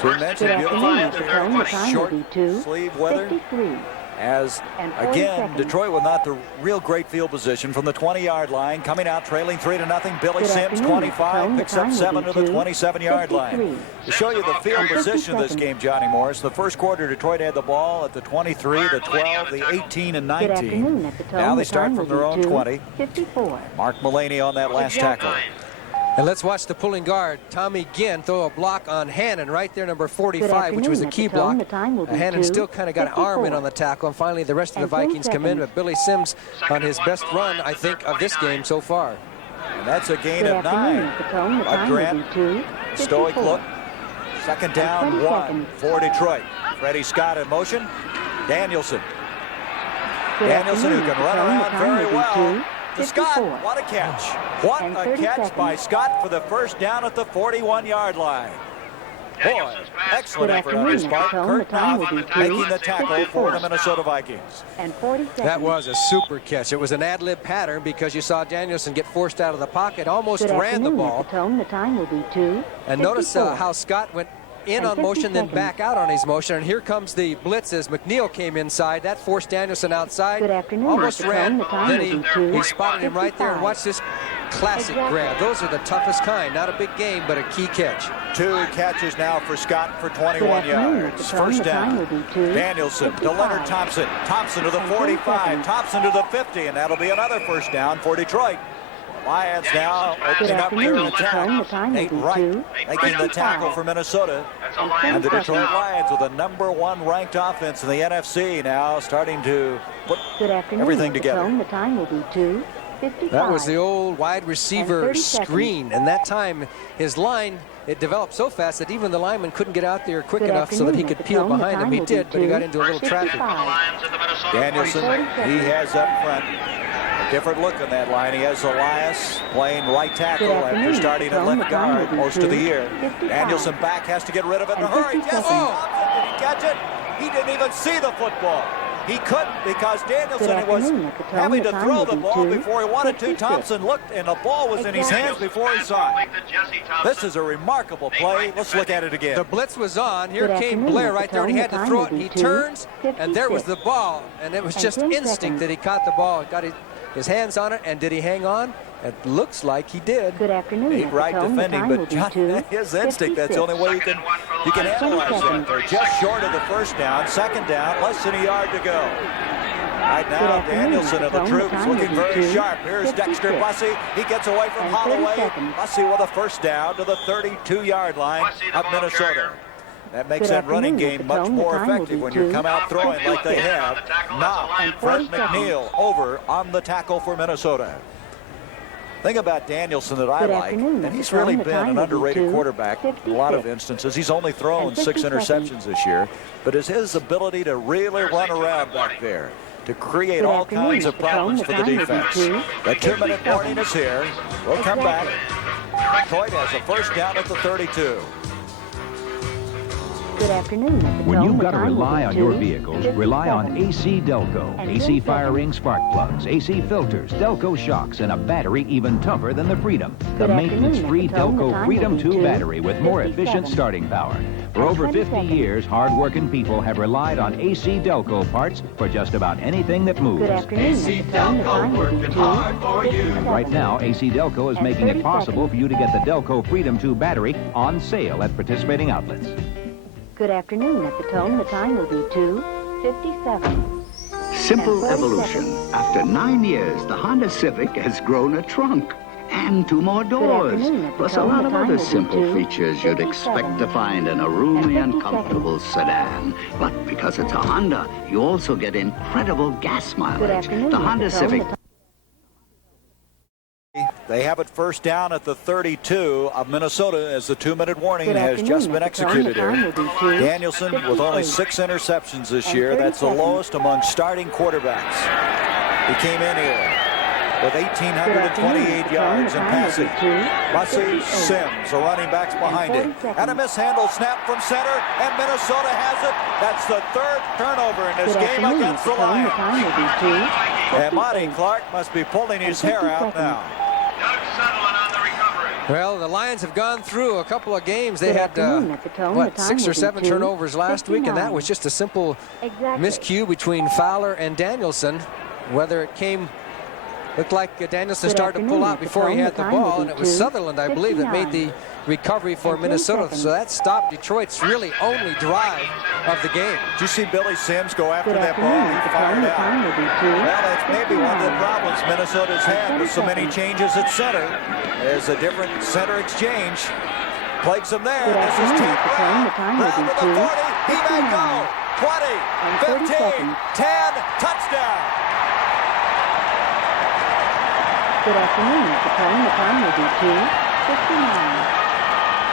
So we mentioned beautiful short sleeve weather. As again, Detroit with not the real great field position from the 20-yard line, coming out trailing 3-0. Billy Sims, 25, picks up 7 to the 27-yard line. To show you the field position of this game, Johnny Morris, the first quarter Detroit had the ball at the 23, the 12, the 18, and 19. Now they start from their own 20. Mark Mulaney on that last tackle. And let's watch the pulling guard, Tommy Ginn, throw a block on Hannon right there, number 45, which was a key block. Hannon still kind of got an arm in on the tackle, and finally the rest of the Vikings come in, but Billy Sims on his best run, I think, of this game so far. And that's a gain of 9. Bud Grant, stoic look. Second down, 1 for Detroit. Freddie Scott in motion. Danielson. Danielson, who can run around very well. To Scott, what a catch. What a catch by Scott for the first down at the 41-yard line. Boy, excellent effort on his part. Kurt Knopf making the tackle for the Minnesota Vikings. That was a super catch. It was an ad-lib pattern because you saw Danielson get forced out of the pocket, almost ran the ball. And notice how Scott went in on motion, then back out on his motion. And here comes the blitz as McNeil came inside. That forced Danielson outside. Almost ran. Then he spotted him right there. And watch this classic grab. Those are the toughest kind. Not a big game, but a key catch. 2 catches now for Scott for 21 yards. First down. Danielson to Leonard Thompson. Thompson to the 45. Thompson to the 50. And that'll be another first down for Detroit. Lions now opening up their attack. Nate Wright making the tackle for Minnesota. And the Detroit Lions with the #1 ranked offense in the NFC now starting to put everything together. That was the old wide receiver screen. And that time his line, it developed so fast that even the lineman couldn't get out there quick enough so that he could peel behind him. He did, but he got into a little traffic. Danielson, he has up front. Different look on that line. He has Elias playing right tackle after starting at left guard most of the year. Danielson back, has to get rid of it in a hurry. Jesse Thompson, did he catch it? He didn't even see the football. He couldn't because Danielson was having to throw the ball before he wanted to. Thompson looked and the ball was in his hands before he saw it. This is a remarkable play. Let's look at it again. The blitz was on. Here came Blair right there and he had to throw it. And he turns and there was the ball. And it was just instinct that he caught the ball. Got his hands on it, and did he hang on? It looks like he did. Nate Wright defending, but his instinct, that's the only way you can analyze that. They're just short of the first down. Second down, less than a yard to go. Right now, Danielson of the troops looking very sharp. Here's Dexter Bussey. He gets away from Holloway. Bussey with a first down to the 32-yard line of Minnesota. That makes that running game much more effective when you come out throwing like they have. Now, Fred McNeil over on the tackle for Minnesota. Thing about Danielson that I like, and he's really been an underrated quarterback in a lot of instances. He's only thrown 6 interceptions this year, but it's his ability to really run around back there, to create all kinds of problems for the defense. The 2-minute warning is here. We'll come back. Detroit has a first down at the 32. Good afternoon. When you've got to rely on your vehicles, rely on AC Delco. AC fire ring spark plugs, AC filters, Delco shocks, and a battery even tougher than the Freedom. The maintenance-free Delco Freedom 2 battery with more efficient starting power. For over 50 years, hard-working people have relied on AC Delco parts for just about anything that moves. AC Delco working hard for you. And right now, AC Delco is making it possible for you to get the Delco Freedom 2 battery on sale at participating outlets. Good afternoon. At the tone, the time will be 2:57. Simple evolution. After 9 years, the Honda Civic has grown a trunk and 2 more doors, plus a lot of other simple features you'd expect to find in a roomy and comfortable sedan. But because it's a Honda, you also get incredible gas mileage. The Honda Civic. They have it first down at the 32 of Minnesota as the 2-minute warning has just been executed here. Danielson with only 6 interceptions this year. That's the lowest among starting quarterbacks. He came in here with 1,828 yards in passing. Bussey, Sims, the running backs behind him. And a mishandled snap from center, and Minnesota has it. That's the 3rd turnover in this game against the Lions. And Monty Clark must be pulling his hair out now. Well, the Lions have gone through a couple of games. They Good had, afternoon. At the tone, the what, time 6 will or be 7 turnovers last week, and that 2:59. was just a simple Exactly. miscue between Fowler and Danielson. Whether it came, looked like Danielson Good started to pull afternoon. out At the before he tone, had the the time will ball, be and it was 2:59. Sutherland, I believe, that made the recovery for And 10 Minnesota. seconds. So that stopped Detroit's really only drive of the game. Did you see Billy Sims go after Good that ball? afternoon. He At the fired tone, the out. time will be Well, that's maybe one of the 2:59. problems Minnesota's had with so many 30 changes at center. There's a different center exchange. Plagues them there. Good This is afternoon. Ted At the tone, Brown. the time will Brown be to the 40. He may go. 2:59. 20, And 30 15, seconds. 10, touchdown. Good afternoon. At the tone, the time will be 2:59.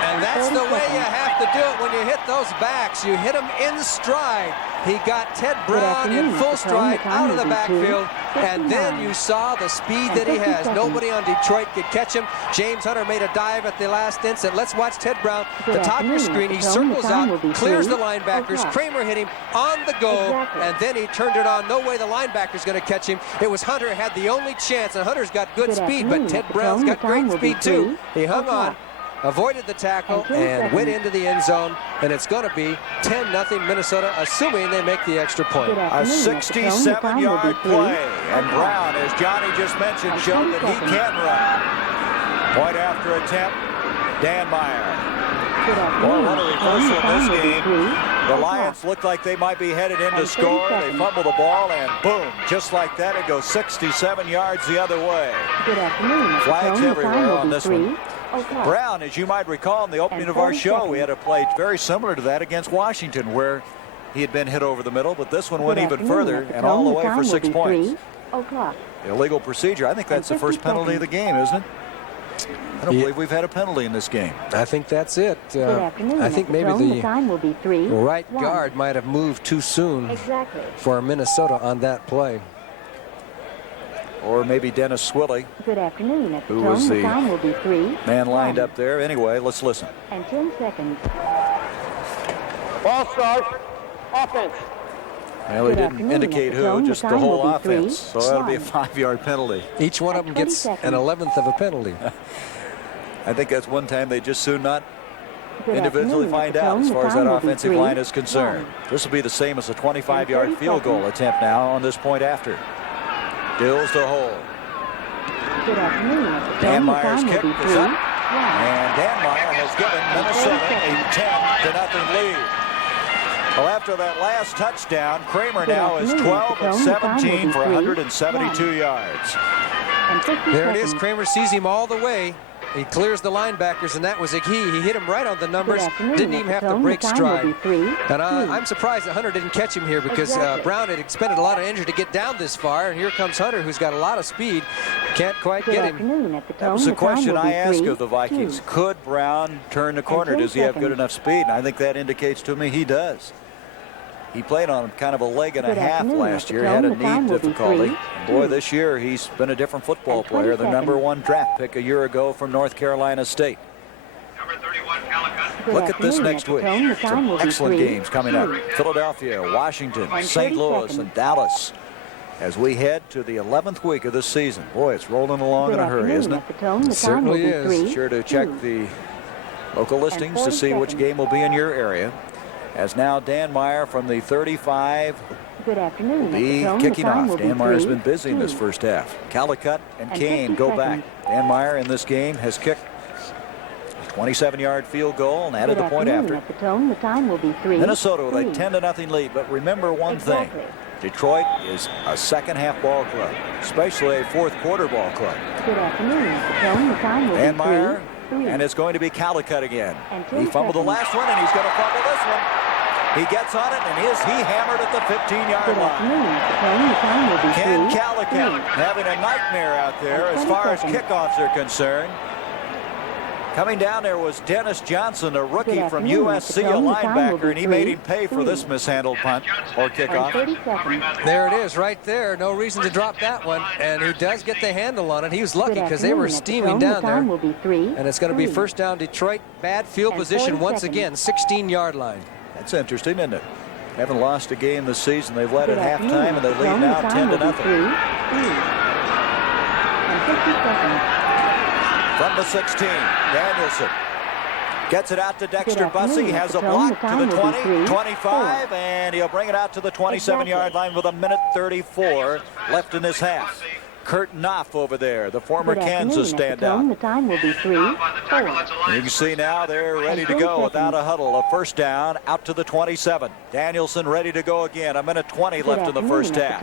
And that's 30 the way you seconds. have to do it when you hit those backs. You hit them in stride. He got Ted Good Brown in afternoon. full At the tone, the stride time out of will the be backfield. And then 2:59. you saw the speed And that he 50 has. seconds. Nobody on Detroit could catch him. James Hunter made a dive at the last instant. Let's watch Ted Brown. Good The top of your afternoon. screen. At He the tone, the circles time will out, be clears the 3 linebackers. o'clock. Kramer hit him on the go. Exactly. And then he turned it on. No way the linebacker's going to catch him. It was Hunter had the only chance. And Hunter's got good Good speed, afternoon. but Ted At the Brown's tone, got the great time will be speed too. 3 He hung o'clock. on. Avoided the tackle And 10 and went seconds. into the end zone, and it's going to be 10-0 Minnesota, assuming they make the extra point. Good A afternoon. At the tone, the time will be 67-yard 3 play. And o'clock. Brown, as Johnny just mentioned, And showed 10 that he seconds. can run. Point after attempt, Dan Meyer. Good Boy, afternoon. what a At the tone, the reversal in time this will be game. 3 The o'clock. Lions looked like they might be headed in to And 30 score. They seconds. fumble the ball, and boom, just like that, it goes 67 yards the other way. Good afternoon. At the Flags tone, the everywhere time will on be this 3 one. o'clock. Brown, as you might recall in the opening And of our 30 show, we seconds. had a play very similar to that against Washington where he had been hit over the middle, but this one went Good even afternoon. further At the and all tone, the the way time for will 6 be points. 3 o'clock. Illegal procedure. I think that's the 50 first penalty of the game, isn't it? I don't Yeah. believe we've had a penalty in this game. I think that's it. Good afternoon. I At think the maybe tone, the the time will be 3 right 1. guard might have moved too soon Exactly. for Minnesota on that play. Or maybe Dennis Swilley, Good afternoon. At the Who was tone, the the time will be 3 man lined 1. up there. Anyway, let's listen. And 10 seconds. Ball start. Offense. Well, he Good didn't afternoon. indicate At the tone, who, the just the time whole will be 3 offense. So that'll be a 1. 5-yard penalty. Each one of At them 20 gets an seconds. 11th of a penalty. I think that's one time they just soon not Good individually afternoon. find At the out tone, as the far as time that will be offensive 3 line is concerned. 1. This will be the same as a 25-yard 30 field goal seconds. attempt now on this point after. Dills to hold. Good afternoon. At the Dan tone, the Meyer's time will kick be is 3 up. 1. And Dan Meyer has given Minnesota a 10-0 lead. Well, after that last touchdown, Kramer Good now is afternoon. 12 At the of tone, the time will 17 be for 3 172 1. yards. And 50 There it is. seconds. Kramer sees him all the way. He clears the linebackers, and that was a key. He hit him right on the numbers. Good afternoon. Didn't At even the have to tone, break the time will be stride. 3 And 2. I'm surprised that Hunter didn't catch him here because Exactly. Brown had expended a lot of energy to get down this far, and here comes Hunter, who's got a lot of speed. Can't quite Good get him. afternoon. At the tone, That was the the time question will I be asked 3 of the Vikings. 2. Could Brown turn the corner? 10 Does he have good seconds. enough speed? And I think that indicates to me he does. He played on kind of a leg and a Good half afternoon. last At the year. tone, Had a the time knee will be difficulty. 3 And boy, 2. this year he's been a different football And 20 player. The number seconds. 1 draft pick a year ago from North Carolina State. Number 31, Calicut. Good Look at this afternoon. next At the week. tone, the time Some will be excellent 3 games coming up. 2. Philadelphia, Washington, And St. 30 Louis, seconds. and Dallas. As we head to the 11th week of this season. Boy, it's rolling along Good in a hurry, afternoon. isn't it? At the tone, the It time will certainly be is. 3 Sure to check 2. the local listings to 40 see which seconds. game will be in your area. As now Dan Meyer from the 35 Good afternoon. At the be tone, kicking the time will off. be Dan Meyer's 3 been busy in this 2. first half. Calicut and And Kane 50 go back. seconds. Dan Meyer in this game has kicked a 27-yard field goal and added Good the point afternoon. after. At the tone, the time will be 3 Minnesota with 3. a 10-0 lead. But remember one Exactly. thing. Detroit is a second-half ball club, especially a fourth-quarter ball club. Good afternoon. At the tone, the time will Dan be Meyer, 3 3. and it's going to be Calicut again. And He 10 fumbled the seconds. last one, and he's going to fumble this one. He gets on it, and he hammered at the 15-yard Good line. afternoon. At the tone, the time will be Ken 3 Calicut 3. having a nightmare out there And as 20 far as seconds. kickoffs are concerned. Coming down there was Dennis Johnson, a rookie Good from afternoon. At USC, the a tone, the time will linebacker, be and he made 3 him pay for 3. this mishandled punt or And kickoff. 30 seconds. There it is right there. No reason to drop that one. And he does get the handle on it. He was lucky Good because they were afternoon. At the steaming tone, down the time there. will be 3 And it's going to be 3. first down Detroit. Bad field And position 40 once seconds. again. 16-yard line. That's interesting, isn't it? Haven't lost a game this season. They've led Good at afternoon. halftime, and they At the lead tone, now the time 10-0. will be 3 3. And 50 seconds. From the 16, Danielson gets it out to Dexter Bussey, has a block to the 20, 25, and he'll bring it out to the 27-yard line with 1:34 left in this half. Kurt Knopf over there, the former Kansas standout. The time will be 3-4. You can see now they're ready to go without a huddle. A first down out to the 27. Danielson ready to go again. 1:20 left in the first half.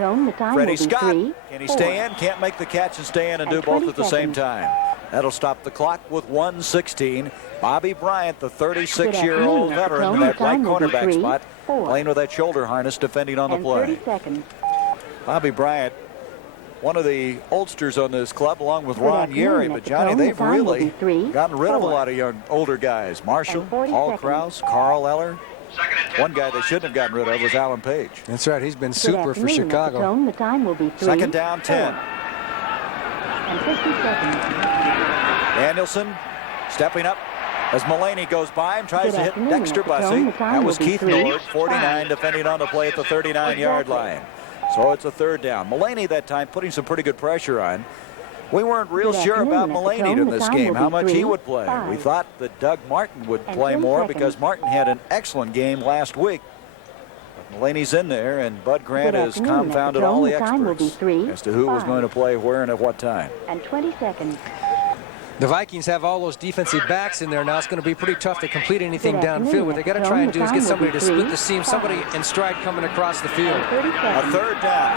Freddie Scott, can he stay in? Can't make the catch and stay in and do both at the same time. That'll stop the clock with 1:16. Bobby Bryant, the 36-year-old veteran in that right cornerback spot, playing with that shoulder harness, defending on the play. Bobby Bryant, one of the oldsters on this club, along with Ron Yeri. But, Johnny, they've really gotten rid of a lot of older guys. Marshall, Paul Krause, Carl Eller. One guy they shouldn't have gotten rid of was Alan Page. That's right. He's been super for Chicago. The time will be 3, second down, 10. And 50 seconds. Danielson stepping up as Mullaney goes by him, tries to hit Dexter Bussey. That was Keith Nord, 49, defending on the play at the 39-yard line. So it's a third down. Mullaney that time putting some pretty good pressure on. We weren't real sure about Mullaney in this game, how much he would play. We thought that Doug Martin would play more because Martin had an excellent game last week. But Mullaney's in there, and Bud Grant has confounded all the experts as to who was going to play where and at what time. And 20 seconds. The Vikings have all those defensive backs in there now. It's going to be pretty tough to complete anything downfield. What they got to try and do is get somebody to split the seam, somebody in stride coming across the field. A third down.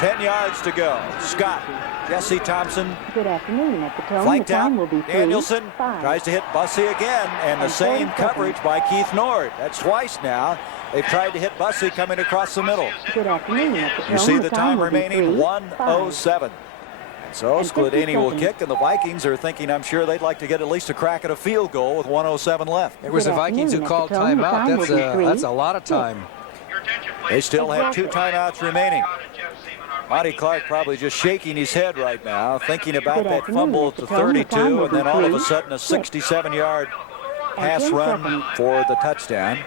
10 yards to go. Scott, Jesse Thompson. Good afternoon. At the tone, flanked the time out. will be 3, Danielson 5. tries to hit Bussey again, and the same coverage by Keith Nord. That's twice now. They've tried to hit Bussey coming across the middle. Good afternoon. At the tone, You see the time will be remaining, 3, 1:07. So Skladany will kick, and the Vikings are thinking, I'm sure they'd like to get at least a crack at a field goal with 1:07 left. It was the Vikings who called timeout. That's a lot of time. They still have 2 timeouts remaining. Monty Clark probably just shaking his head right now, thinking about that fumble at the 32, and then all of a sudden a 67-yard pass run for the touchdown.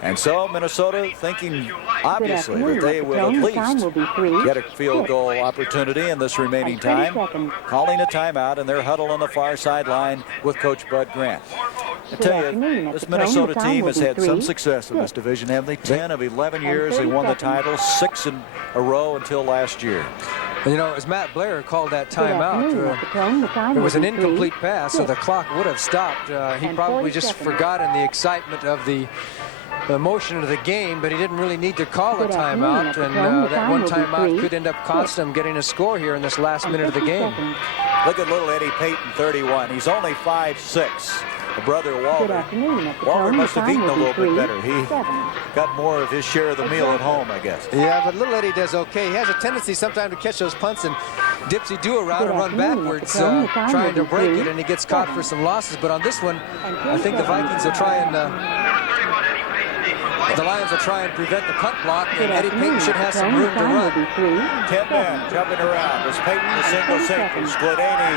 And so Minnesota thinking, obviously, that they will at least get a field goal opportunity in this remaining time, calling a timeout, and they're huddled on the far sideline with Coach Bud Grant. I tell you, this Minnesota team has had some success in this division, haven't they? 10 of 11 years they won the title, 6 in a row until last year. And, you know, as Matt Blair called that timeout, it was an incomplete pass, so the clock would have stopped. He probably just forgot in the excitement of the emotion of the game, but he didn't really need to call a timeout, and that one timeout could end up costing him getting a score here in this last minute of the game. Look at little Eddie Payton, 31. He's only 5'6". The brother Walter. Walter must have eaten a little bit better. He got more of his share of the meal at home, I guess. Yeah, but little Eddie does okay. He has a tendency sometimes to catch those punts and dipsy-do around and run backwards, trying to break it, and he gets caught for some losses. But on this one, I think the Vikings will try and the Lions will try and prevent the punt block, and Eddie Payton should have some room to run. 10 men jumping around as Payton the single safety. Skladany,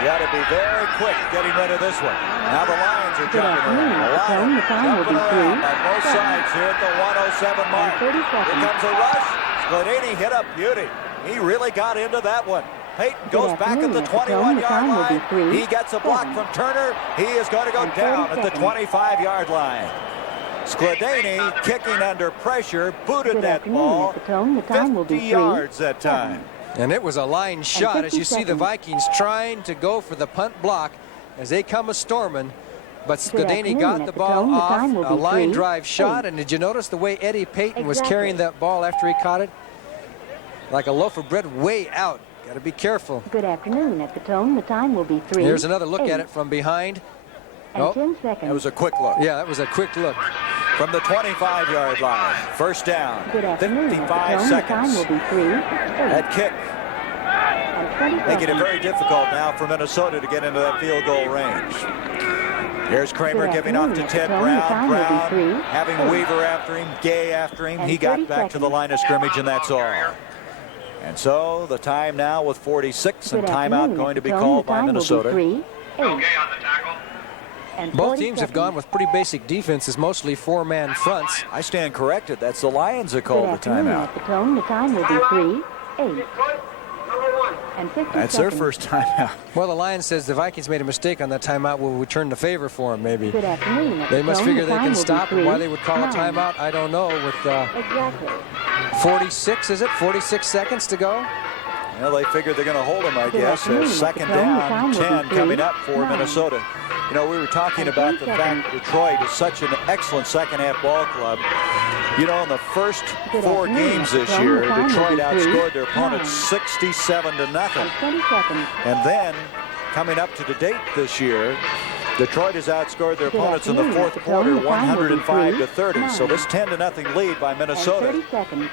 you got to be very quick getting rid of this one. Now the Lions are jumping around. A lot of jumping around on both sides here at the 1:07 mark. Here comes a rush. Skladany hit a beauty. He really got into that one. Payton goes back at the 21-yard line. He gets a block from Turner. He is going to go down at the 25-yard line. Skladany kicking under pressure, booted that ball 50 yards that time. And it was a line shot, as you see the Vikings trying to go for the punt block as they come a-storming. But Skladany got the ball off, a line drive shot. And did you notice the way Eddie Payton was carrying that ball after he caught it? Like a loaf of bread way out. Got to be careful. Good afternoon. At the tone, the time will be 3. Here's another look at it from behind. And 10 seconds. That was a quick look. Yeah, that was a quick look. From the 25-yard line, first down, 55 seconds. The time will be 3. That kick making it very difficult now for Minnesota to get into that field goal range. Here's Kramer giving off to Ted Brown. Brown having Weaver after him, Gay after him. He got back to the line of scrimmage, and that's all. And so the time now with 46, and timeout going to be called by Minnesota. Okay on the tackle. Both teams have gone with pretty basic defenses, mostly 4-man fronts. I stand corrected. That's the Lions that called the timeout. At the tone, the time will be 3-8. Number 1. And 50 That's their seconds. first timeout. Well, the Lions says the Vikings made a mistake on that timeout. Will return the favor for them, maybe. Good afternoon. At They the must tone, figure the they time can will be stop, and why 3, they would call a 9. timeout, I don't know. With Exactly. 46, is it? 46 seconds to go? Well, they figured they're going to hold him, I guess. afternoon. Second The tone, the down, time will be 10 3, coming up for 9. Minnesota. You know, we were talking And about 3 the fact seconds. Detroit is such an excellent second-half ball club. You know, in the first Good 4 afternoon. games At the this tone, year, the time will Detroit be 3, outscored their opponents 9. 67-0. And 20 seconds. And then, coming up to the date this year, Detroit has outscored their Good opponents in the afternoon. fourth At the quarter tone, the time will be 105-30. 3, So this 10-0 lead by And Minnesota 30 seconds.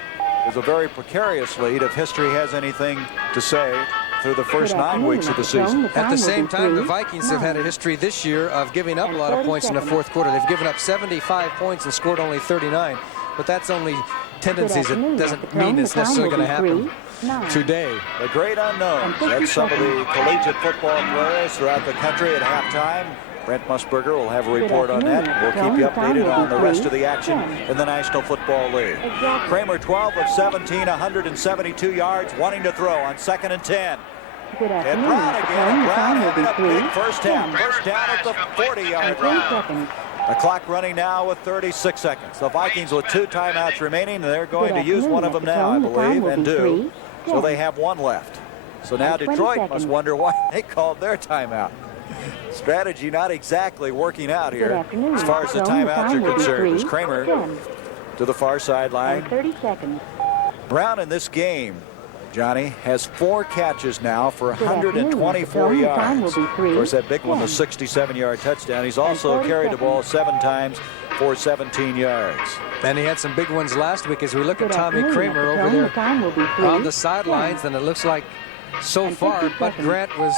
is a very precarious lead if history has anything to say through the first Good 9 afternoon. weeks of At the the tone, season. the At time the will same be time, the 3, Vikings have had a 9. history this year of giving up a And lot of 30 points in the seconds. fourth quarter. They've given up 75 points and scored only 39. But that's only tendencies. Good afternoon. It At the doesn't tone, mean the it's time necessarily will going to be happen 3, 9. today. The great unknowns. And 50 That's some of the seconds. collegiate football players throughout the country at halftime. Brent Musburger will have a Good report on that. afternoon. We'll At the keep you tone, the time updated will on be the rest 3, of the action 10. in the National Football League. Exactly. Kramer 12 of 17, 172 yards, wanting to throw on 2nd and 10. Good And afternoon. Brown At the again. tone, the Brown time will having be a 3, big first half. 10. First down at the 40-yard And 3 line. seconds. The clock running now with 36 seconds. The Vikings with 2 timeouts remaining, and they're going to use one of them now, I believe, and do. So they have 1 left. So now And 20 Detroit must seconds. wonder why they called their timeout. Strategy not exactly working out Good here afternoon. as far as the At the tone, timeouts time are will be concerned. As 3, Kramer 10. to the far sideline. And 30 seconds. Brown in this game, Johnny, has 4 catches now for Good afternoon. 124 The time yards. will be 3, Of course, that big one, the 10. 67-yard touchdown. He's also 40 carried the ball seconds. 7 times for 17 yards. And he had some big ones last week. As we look Good at Tommy afternoon. Kramer At the over tone, the there time will be 3, on the sidelines, 10. and it looks like so And far 50 Bud seconds. Grant was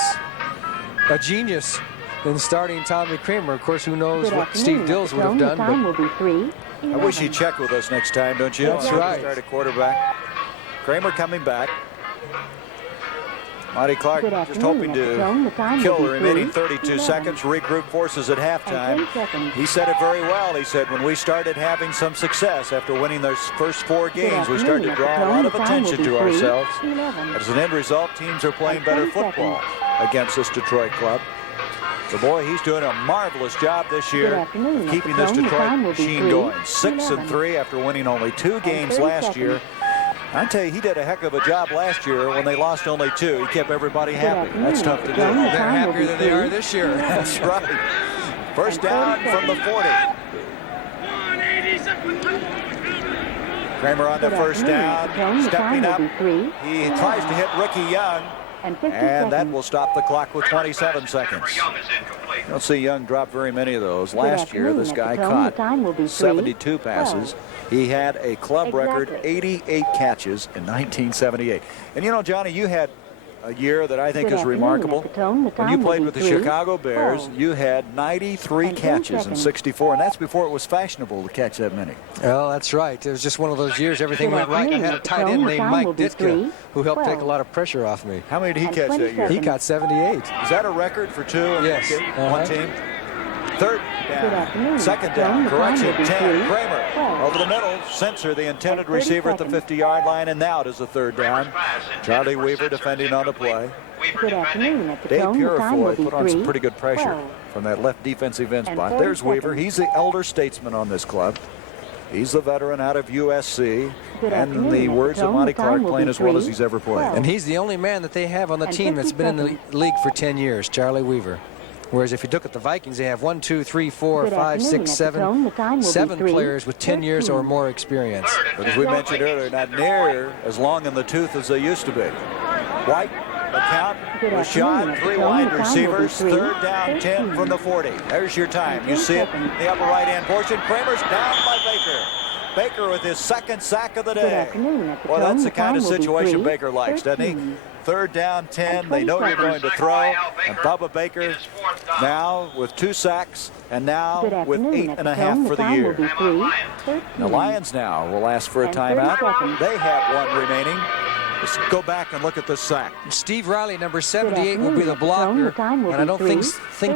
a genius in starting Tommy Kramer. Of course, who knows Good what afternoon. Steve At Dills the would have tone, done. The time But will be 3, I wish 11. he'd check with us next time, don't you? That's right. Start a quarterback. Kramer coming back. Monty Clark Good just afternoon. hoping At the to tone, the time kill will the be remaining 3, 32 11. seconds, regroup forces at halftime. And 10 seconds. He said it very well. He said when we started having some success after winning those first 4 games, we started to afternoon. draw At a the lot tone, of the time will attention be to 3, ourselves. 11. As an end result, teams are playing And better 10 football against this Detroit club. So, boy, he's doing a marvelous job this year Good afternoon. of At keeping the this tone, the Detroit time will be machine 3, going. 6 and 11. 3 after winning only 2 games 30 last seconds. year. I tell you, he did a heck of a job last year when they lost only 2. He kept everybody happy. That's tough to do. Tone, the they're time will happier be than they are 3, this year. 11. That's right. First And 30 down from the 40. Kramer on the Good first afternoon. down, At the tone, the stepping time up. will be 3, He 11. tries to hit Ricky Young, And 50 and that seconds. will stop the clock with 27 seconds. Young is incomplete. Don't see Young drop very many of those. Good Last year, afternoon. this At the guy tone, caught the time will be 3, 72 passes. 12. He had a club record Exactly. 88 catches in 1978. And you know, Johnny, you had a year that I think Good is afternoon. remarkable. At the tone, the When you time will played be with the 3, Chicago Bears, 12. you had 93 And 10 catches in seconds. 64, and that's before it was fashionable to catch that many. Well, that's right. It was just one of those years everything Good went right. I afternoon. had a At the tight tone, end the named time Mike will be Ditka, 3, who helped take a 12. lot of pressure off me. How many did he And catch that 20 year? He got 78. Is that a record for 2 in Yes. one team? Third Good down. afternoon. Second At the down. tone, the time Correction. will be 10. 3, Kramer 12. over the middle. Censor the intended And 30 receiver at the seconds. 50-yard line, and now it is the third down. Charlie Weaver defending on the play. Good afternoon. At the Dave tone, the time will Purifoy be put on some 3, pretty good pressure 12. from that left defensive end And spot. 40 There's Weaver. seconds. He's the elder statesman on this club. He's the veteran out of USC. Good And in afternoon. the At the words of tone, Monty the time Clark, will playing be as well as 3, he's ever played. 12. And he's the only man that they have on the And team that's 50 been in the seconds. league for 10 years, Charlie Weaver. Whereas if you look at the Vikings, they have 1, 2, 3, 4, Good 5, afternoon. 6, At the tone, the time will be 7 3, players with 10 years or 13. more experience. But as we mentioned earlier, not near as long in the tooth as they used to be. White, the count, Good Rashad, afternoon. 3 At the wide tone, the time will be receivers, 3, third down, 10 13. from the 40. There's your time. And You 10 see it seconds. in the upper right-hand portion. Kramer's down by Baker. Baker with his second sack of the Good day. afternoon. At the Well, tone, that's the the kind of time will be situation 3, Baker likes, doesn't he? 13. Third down, 10. And They know 20 you're going to seconds. throw. And Bubba Baker now with 2 sacks and now Good with afternoon. 8 At and a the half tone, for the the time will year. be 3, 13. The Lions now will ask for a And 30 timeout. seconds. They have one remaining. Let's go back and look at the sack. Steve Riley, number 78, will be the blocker, and I don't think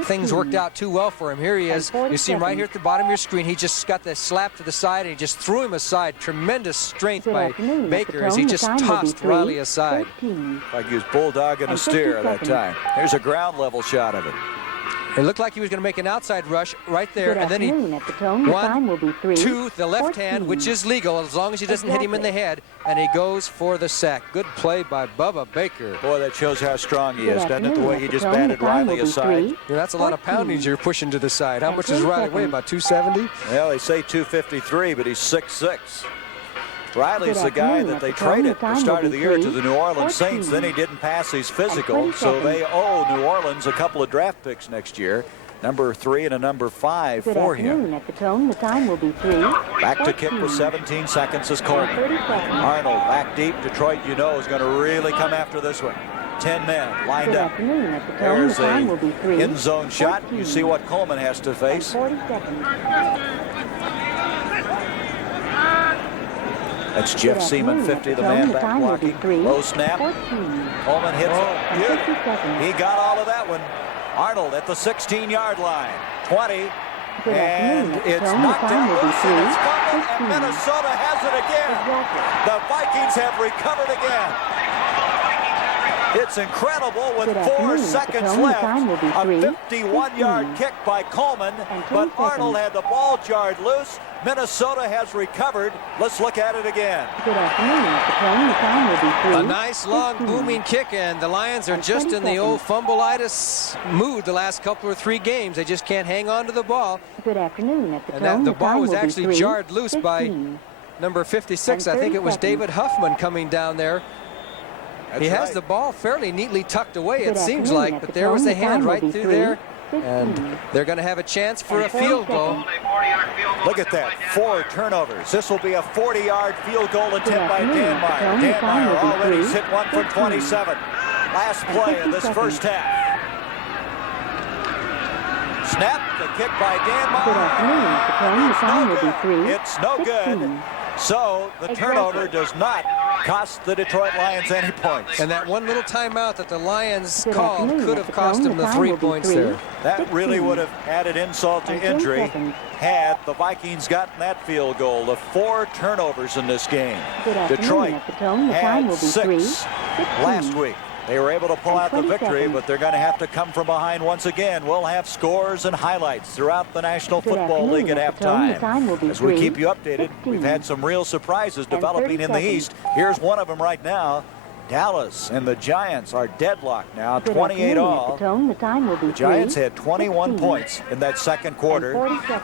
things worked out too well for him. Here he is. You see him right here at the bottom of your screen. He just got this slap to the side, and he just threw him aside. Tremendous strength by Baker as he just tossed Riley aside. Like he was bulldogging a steer at that time. Here's a ground level shot of it. It looked like he was going to make an outside rush right there, and then he 1, 2, the left hand, which is legal as long as he doesn't hit him in the head, and he goes for the sack. Good play by Bubba Baker. Boy, that shows how strong he is, doesn't it? The way he just batted Riley aside. Yeah, that's a lot of poundage you're pushing to the side. How much does Riley weigh? About 270? Well, they say 253, but he's 6'6". Riley's the guy that they traded at the start of the year to the New Orleans Saints. Then he didn't pass his physical, so they owe New Orleans a couple of draft picks next year. Number 3 and a number 5 for him. Back to kick with 17 seconds is Coleman. Arnold back deep. Detroit, you know, is going to really come after this one. 10 men lined up. There's a end zone shot. You see what Coleman has to face. That's Jeff Seaman, 50, the man back blocking. Low snap. Coleman hits it. He got all of that one. Arnold at the 16-yard line. 20. And it's knocked out loose, and it's fumbled, and Minnesota has it again. The Vikings have recovered again. It's incredible with 4 seconds left. A 51-yard kick by Coleman, but Arnold had the ball jarred loose. Minnesota has recovered. Let's look at it again. A nice, long, booming kick, and the Lions are just in the old fumbleitis mood the last couple or 3 games. They just can't hang on to the ball. And the ball was actually jarred loose by number 56. I think it was David Huffman coming down there. He has the ball fairly neatly tucked away, it seems like, but there was the hand right through there, and they're going to have a chance for a field goal. Look at that, 4 turnovers. This will be a 40-yard field goal attempt by Dan Meyer. Dan Meyer already hit one from 27. Last play of this first half. Snap, the kick by Dan Meyer. It's no good. So the turnover does not cost the Detroit Lions any points. And that one little timeout that the Lions called could have cost them the 3 points there. That really would have added insult to injury had the Vikings gotten that field goal. The 4 turnovers in this game. Detroit had 6 last week. They were able to pull out the victory, but they're going to have to come from behind once again. We'll have scores and highlights throughout the National Football League at halftime. As we keep you updated, we've had some real surprises developing in the East. Here's one of them right now. Dallas and the Giants are deadlocked now, 28 all. The Giants had 21 points in that second quarter.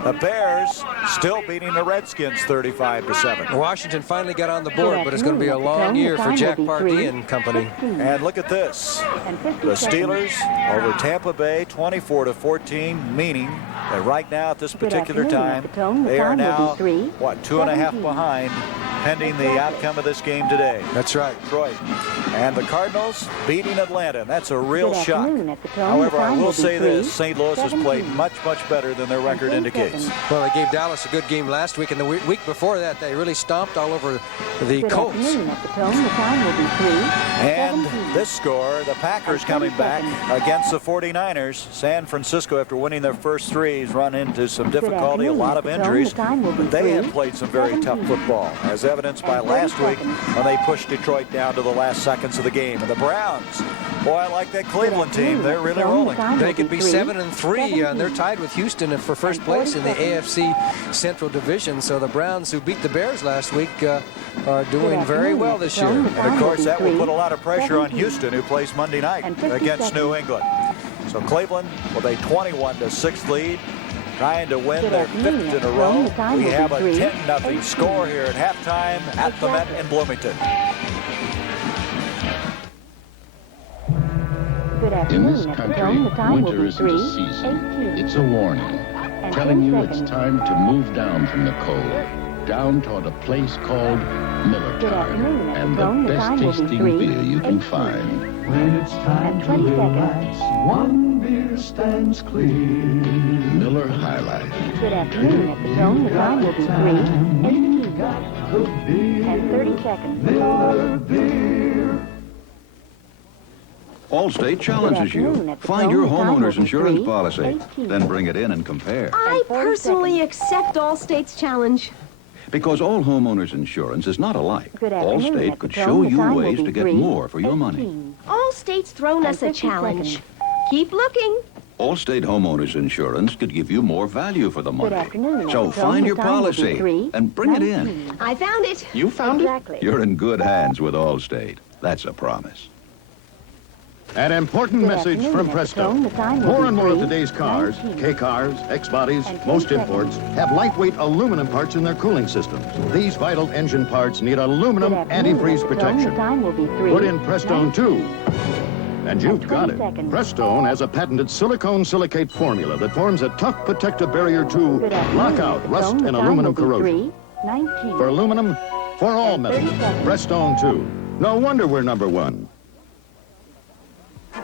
The Bears still beating the Redskins 35-7. Washington finally got on the board, but it's going to be a long year for Jack Pardee and company. And look at this. The Steelers over Tampa Bay 24-14, meaning that right now at this particular time, they are now, what, 2.5 behind, pending the outcome of this game today. That's right. Detroit. And the Cardinals beating Atlanta. That's a real shock. However, I will say this. St. Louis has played much, much better than their record indicates. Well, they gave Dallas a good game last week, and the week before that, they really stomped all over the Colts. And this score, the Packers coming back against the 49ers. San Francisco, after winning their first 3, has run into some difficulty, a lot of injuries, but they have played some very tough football, as evidenced by last week when they pushed Detroit down to the last seconds of the game. And the Browns, boy, I like that Cleveland team. They're really rolling. They could be 7-3, and they're tied with Houston for first place in the AFC Central Division. So the Browns, who beat the Bears last week, are doing very well this year. And of course, that will put a lot of pressure on Houston, who plays Monday night against New England. So Cleveland with a 21-6 lead, trying to win their 5th in a row. We have a 10-0 score here at halftime at the Met in Bloomington. In this country, winter isn't a season. It's a warning, telling you it's time to move down from the cold, down toward a place called Millertown, and the best tasting beer you can find. When it's time to relax, one beer stands clear. Miller High Life. Good afternoon. At the tone, the time will be 3. And 30 seconds. Miller Beer. Allstate challenges you. Find your homeowner's insurance policy, then bring it in and compare. I personally accept Allstate's challenge. Because all homeowners insurance is not alike. Good afternoon. Allstate could show you ways to get more for your money. Allstate's thrown us a challenge. Keep looking. Allstate homeowners insurance could give you more value for the money. Good afternoon. So find your policy and bring it in. I found it. You found Exactly. You're in good hands with Allstate. That's a promise. An important Good message afternoon, from Mr. Presto. Stone. The time will More be and more of 3, today's cars, 19. K-cars, X-bodies, And 10 most seconds. imports, have lightweight aluminum parts in their cooling systems. These vital engine parts need aluminum Good afternoon, antifreeze Mr. Stone. protection. The time will be 3. Put in Prestone 2. And you've 20 got it. seconds. Prestone has a patented silicone silicate formula that forms a tough protective barrier to Good afternoon, block out Mr. rust Stone. The and time aluminum will be corrosion. 3, 19. For aluminum, for all And metals, 30 seconds. Prestone 2. No wonder we're number 1.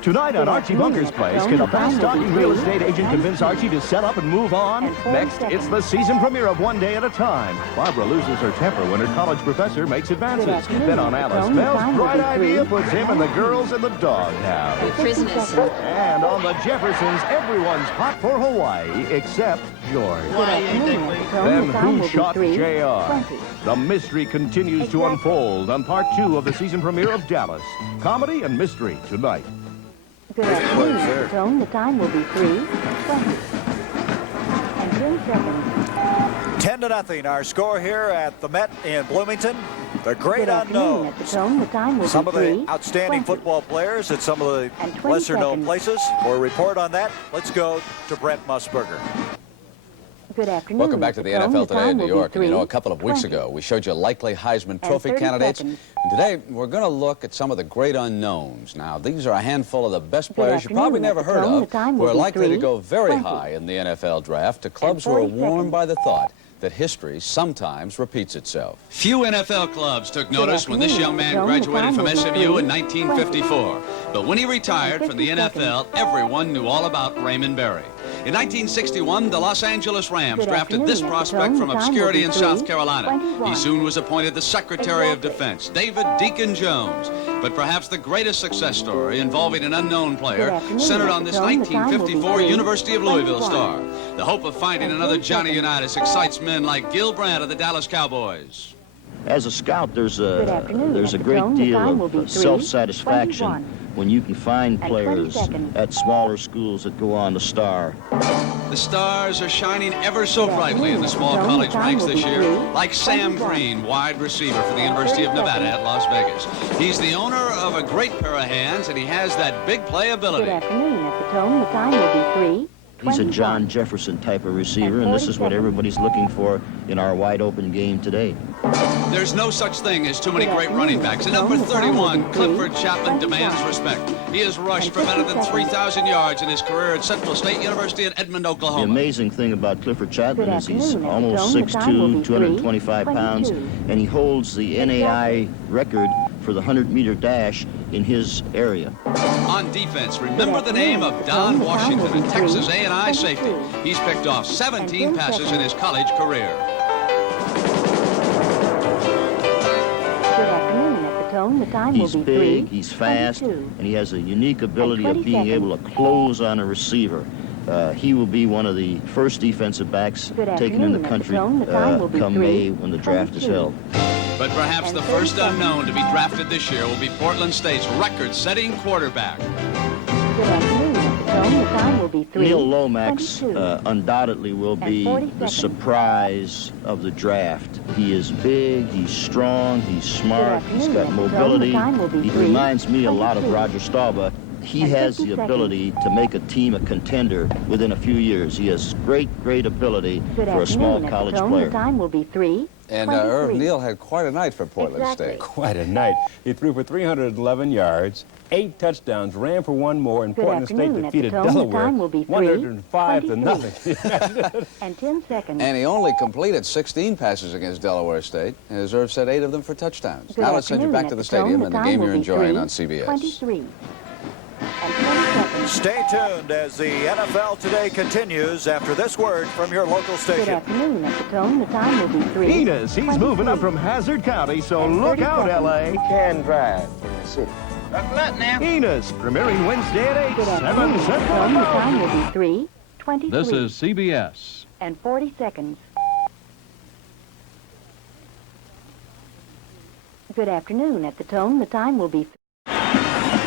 Tonight on Archie Bunker's Place, can a fast-talking real estate agent convince Archie to sell up and move on? Next, it's the season premiere of One Day at a Time. Barbara loses her temper when her college professor makes advances. Then on Alice, Belle's bright idea puts him and the girls in the doghouse. Prisoners. And on the Jeffersons, everyone's hot for Hawaii except George. Then who shot J.R.? The mystery continues to unfold on part 2 of the season premiere of Dallas. Comedy and mystery tonight. Good afternoon, Mr. Stone. The time will be 3, 20. And 10 seconds. 10-0, our score here at the Met in Bloomington. The great Good afternoon, unknown. Mr. Stone. The time will Some be of 3, the outstanding 20. football players at some of the And 20 lesser-known seconds. places. For a report on that, let's go to Brent Musburger. Good afternoon. Welcome back to the Mr. Stone. NFL The Today time in New will be York. And you know, a 3, couple of weeks 20. ago, we showed you likely Heisman Trophy 30 candidates. seconds. And today, we're going to look at some of the great unknowns. Now, these are a handful of the best Good players you afternoon, probably never Mr. heard Stone. of, The time who will are be likely to 3, go very 20. high in the NFL draft to clubs who 40 are warmed seconds. by the thought that history sometimes repeats itself. Few NFL clubs took notice when this young man graduated from SMU in 1954. But when he retired from the NFL, everyone knew all about Raymond Berry. In 1961, the Los Angeles Rams drafted this prospect from obscurity in South Carolina. He soon was appointed the Secretary of Defense, David Deacon Jones. But perhaps the greatest success story involving an unknown player centered on this 1954 University of Louisville star. The hope of finding another Johnny Unitas excites men like Gil Brandt of the Dallas Cowboys. As a scout, there's a great deal of self-satisfaction when you can find players at smaller schools that go on to star. The stars are shining ever so brightly in the small college ranks this year, like Sam Green, wide receiver for the University of Nevada at Las Vegas. He's the owner of a great pair of hands, and he has that big play ability. Good afternoon, Mr. Stone. The time will be 3. He's a John Jefferson type of receiver, and this is what everybody's looking for in our wide-open game today. There's no such thing as too many great running backs. And number 31, Clifford Chapman, demands respect. He has rushed for better than 3,000 yards in his career at Central State University in Edmond, The Oklahoma. amazing thing about Clifford Chapman is he's almost 6'2", 225 pounds, and he holds the NAI record for the 100-meter dash in his area. On defense, remember the name of Don Washington, a Texas A&I safety. He's picked off 17 passes in his college career. Good afternoon, Mr. Stone. The time He's will be 3, big, he's fast, 22. and he has a unique ability of 20 being able to close on a receiver. He will be one of the first defensive backs Good taken in the afternoon, Mr. country Stone. The time will be come 3, May when the draft is 22. held. But perhaps the first unknown to be drafted this year will be Portland State's record-setting quarterback. Good afternoon, Mr. Stone. The time will be 3, Neil Lomax 22. undoubtedly will be 40 the seconds. surprise of the draft. He is big, he's strong, he's smart, Good he's got afternoon, Mr. Stone. mobility. The time will be He 3, reminds me a lot of 22. Roger Staubach. He And has 50 the ability to make a team a contender within a few years. He has great ability Good for a small afternoon, Mr. college Stone. player. The time will be 3, And 23. Irv Neal had quite a night for Portland Exactly. State. Quite a night. He threw for 311 yards, 8 touchdowns, ran for 1 more, and Good Portland State afternoon, Mr. defeated Stone. The Delaware time will be 3, 105 to 23. nothing. And 10 seconds. And he only completed 16 passes against Delaware State. And as Irv said, 8 of them for touchdowns. Good Now let's send you afternoon, back to the Mr. Stone. stadium and the time game will you're be enjoying 3, on CBS. 23. And 20 seconds. Stay tuned as the NFL Today continues after this word from your local station. Good afternoon. At the tone, the time will be 3. Enos, he's moving up from Hazard County, so look out, L.A. Can drive in the city. Enos, premiering Wednesday at 8, Good 7 afternoon. At the Central tone, the time Mountain. will be 3:23. This is CBS. And 40 seconds. Good afternoon. At the tone, the time will be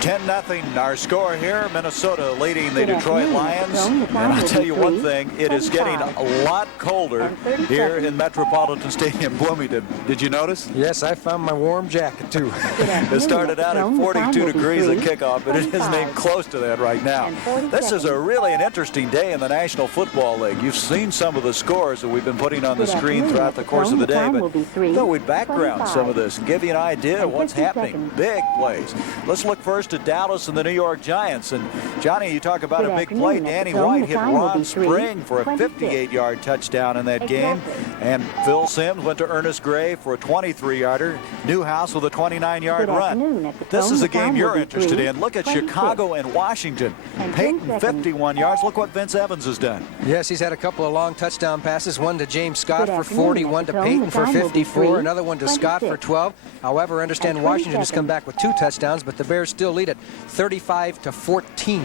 10-0 our score here. Minnesota leading the Good Detroit afternoon. Lions. At the tone, the And time I'll will tell be you one 3, thing, it is getting 25. a lot colder And 30 here seconds. in Metropolitan Stadium, Bloomington. Did you notice? Yes, I found my warm jacket, too. It started out at 42 degrees at kickoff, but it isn't even close to that right now. This is really an interesting day in the National Football League. You've seen some of the scores that we've been putting on the screen throughout the course of the day, but thought we'd background some of this and give you an idea of what's happening. Big plays. Let's look first at Dallas and the New York Giants. And Johnny, you talk about a big play. Danny White hit Ron Spring for a 58-yard touchdown in that game. And Phil Simms went to Ernest Gray for a 23-yarder. Newhouse with a 29-yard run. This is a game you're interested in. Look at Chicago and Washington. Peyton, 51 yards. Look what Vince Evans has done. Yes, he's had a couple of long touchdown passes. One to James Scott for 40, one to Peyton for 54, another one to Scott for 12. However, I understand Washington has come back with 2 touchdowns, but the Bears still lead it 35-14.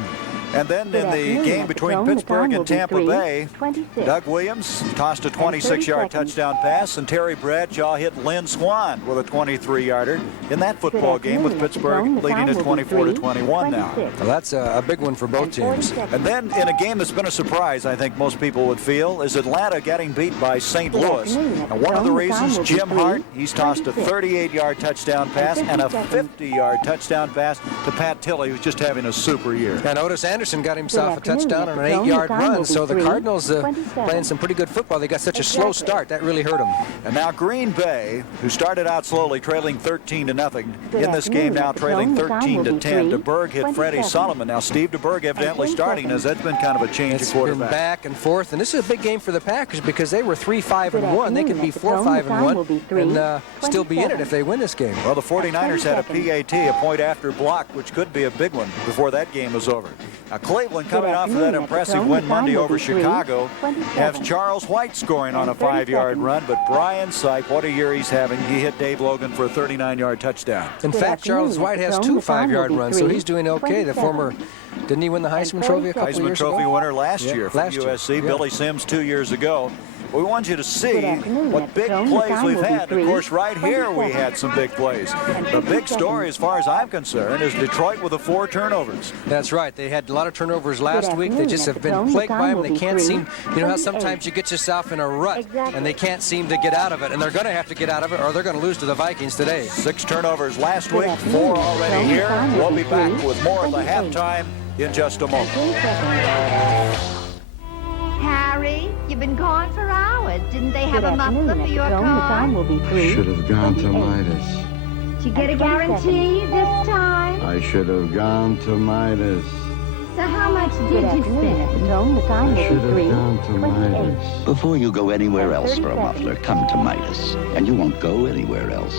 And then in the game between Pittsburgh and Tampa Bay, Doug Williams tossed a 26-yard touchdown pass, and Terry Bradshaw hit Lynn Swann with a 23-yarder in that football game, with Pittsburgh leading at 24-21 now. Well, that's a big one for both teams. And then in a game that's been a surprise, I think most people would feel, is Atlanta getting beat by St. Louis. And one of the reasons, Jim Hart, he's tossed a 38-yard touchdown pass and a 50-yard touchdown pass to Pat Tilley, who's just having a super year. And Otis Anderson got himself a touchdown on an 8-yard run, so the Cardinals playing some pretty good football. They got such a slow start, that really hurt them. And now Green Bay, who started out slowly, trailing 13-0, in this game now trailing 13-10. DeBerg hit Freddie Solomon. Now Steve DeBerg evidently starting, as that's been kind of a change of quarterback. Been back and forth, and this is a big game for the Packers because they were 3-5-1. They could be 4-5-1 and still be in it if they win this game. Well, the 49ers had a PAT, a point after block, which could be a big one before that game was over. Now Cleveland, coming off of that impressive win Monday over Chicago, has Charles White scoring on a 5-yard run, but Brian Sipe, what a year he's having. He hit Dave Logan for a 39-yard touchdown. In fact, Charles White has 2 5-yard runs, so he's doing okay. The former, didn't he win the Heisman Trophy a couple of years ago? Heisman Trophy winner last year from USC. Billy Sims 2 years ago. We want you to see what big plays we've had. Of course, right here we had some big plays. The big story, as far as I'm concerned, is Detroit with the 4 turnovers. That's right. They had a lot of turnovers last week. They just have been plagued by them. They can't seem, you know how sometimes you get yourself in a rut and they can't seem to get out of it, and they're going to have to get out of it or they're going to lose to the Vikings today. 6 turnovers last week, 4 already here. We'll be back with more of the halftime in just a moment. Harry, you've been gone for hours. Didn't they have a muffler for your car? Should have gone to Midas. Did you get a guarantee this time? I should have gone to Midas. So how much did you spend? I should have gone to Midas. Before you go anywhere else for a muffler, come to Midas, and you won't go anywhere else.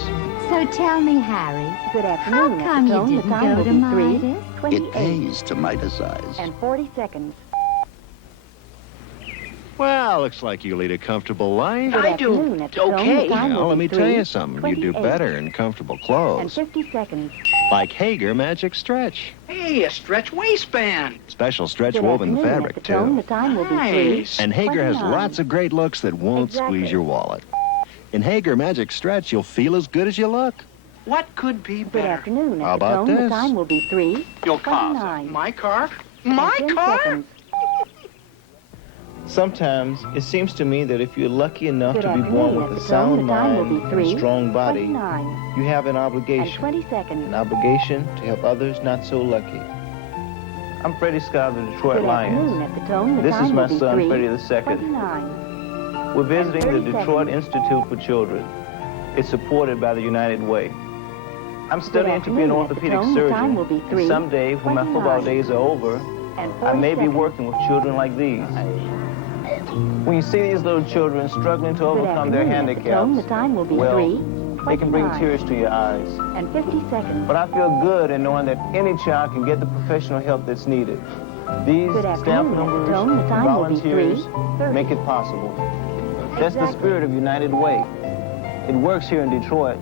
So tell me, Harry, how come you didn't go to Midas? It pays to Midasize. And 40 seconds. Well, looks like you lead a comfortable life. I do. Okay. Now, let me tell you something. You do better in comfortable clothes. And 50 seconds. Like Hager Magic Stretch. Hey, a stretch waistband. Special stretch woven fabric, too. The time will be 3. And Hager has lots of great looks that won't squeeze your wallet. In Hager Magic Stretch, you'll feel as good as you look. What could be better? Good afternoon. How about The this? time will be 3. Your car. My car? My car? Sometimes it seems to me that if you're lucky enough to be born with a sound mind and a strong body, you have an obligation. An obligation to help others not so lucky. I'm Freddie Scott of the Detroit Lions. This is my son, Freddie II. We're visiting the Detroit Institute for Children. It's supported by the United Way. I'm studying to be an orthopedic surgeon, and someday, when my football days are over, I may be working with children like these. When you see these little children struggling to overcome their handicaps, well, they can bring tears to your eyes. And 50 seconds. But I feel good in knowing that any child can get the professional help that's needed. These staff members, volunteers, make it possible. That's the spirit of United Way. It works here in Detroit.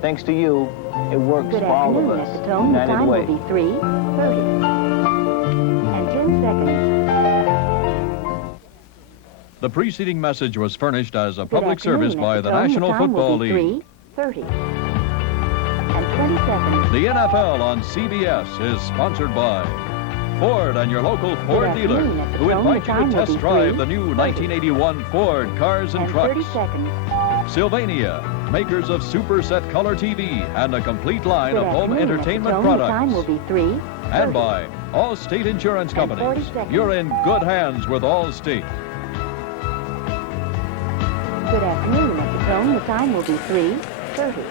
Thanks to you, it works for all of us. United Way. The time will be 3:30 and 10 seconds. The preceding message was furnished as a public service by the National Football League. 3:30 and 20 seconds. The NFL on CBS is sponsored by Ford and your local Ford dealer, who invite you to test drive the new 1981 Ford cars and trucks. 30 seconds. Sylvania, makers of Super Set Color TV and a complete line of home entertainment The time will products. be 3:30. And by Allstate Insurance Companies. You're in good hands with Allstate. Good afternoon. At the tone, the time will be 3:30.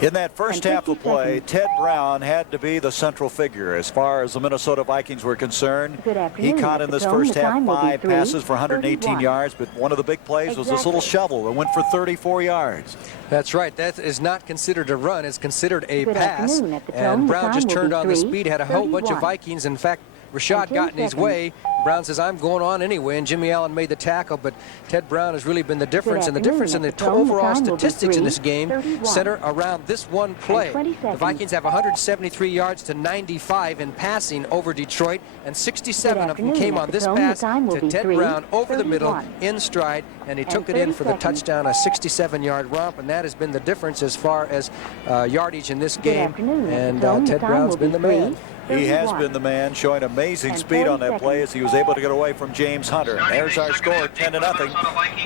In that first half of play, Ted Brown had to be the central figure as far as the Minnesota Vikings were concerned. He caught in this first half 5 passes for 118 yards, but one of the big plays was this little shovel that went for 34 yards. That's right. That is not considered a run. It's considered a Good pass. afternoon. At the tone, And the Brown time just will turned be on the speed, had a whole bunch of 3:31. Vikings. In fact, Rashad And 10 got in his seconds. way. Brown says, I'm going on anyway, and Jimmy Allen made the tackle, but Ted Brown has really been the difference, and the afternoon. difference in the At the tone, the overall time will be statistics in this game 3:31. center around this one play. 20 The seconds. Vikings have 173 yards to 95 in passing over Detroit, and 67 of them afternoon. came At on the this tone, the pass time will to be Ted Brown over the middle 3:31. in stride, and he took it 30 in for the seconds. touchdown, a 67-yard romp, and that has been the difference as far as yardage in this game. afternoon. At the And tone, the Ted time Brown's will been be the man. 3:31. He has been the man, showing amazing And speed on 40 that play as he was able to get away from James Hunter. And there's our score, 10-0.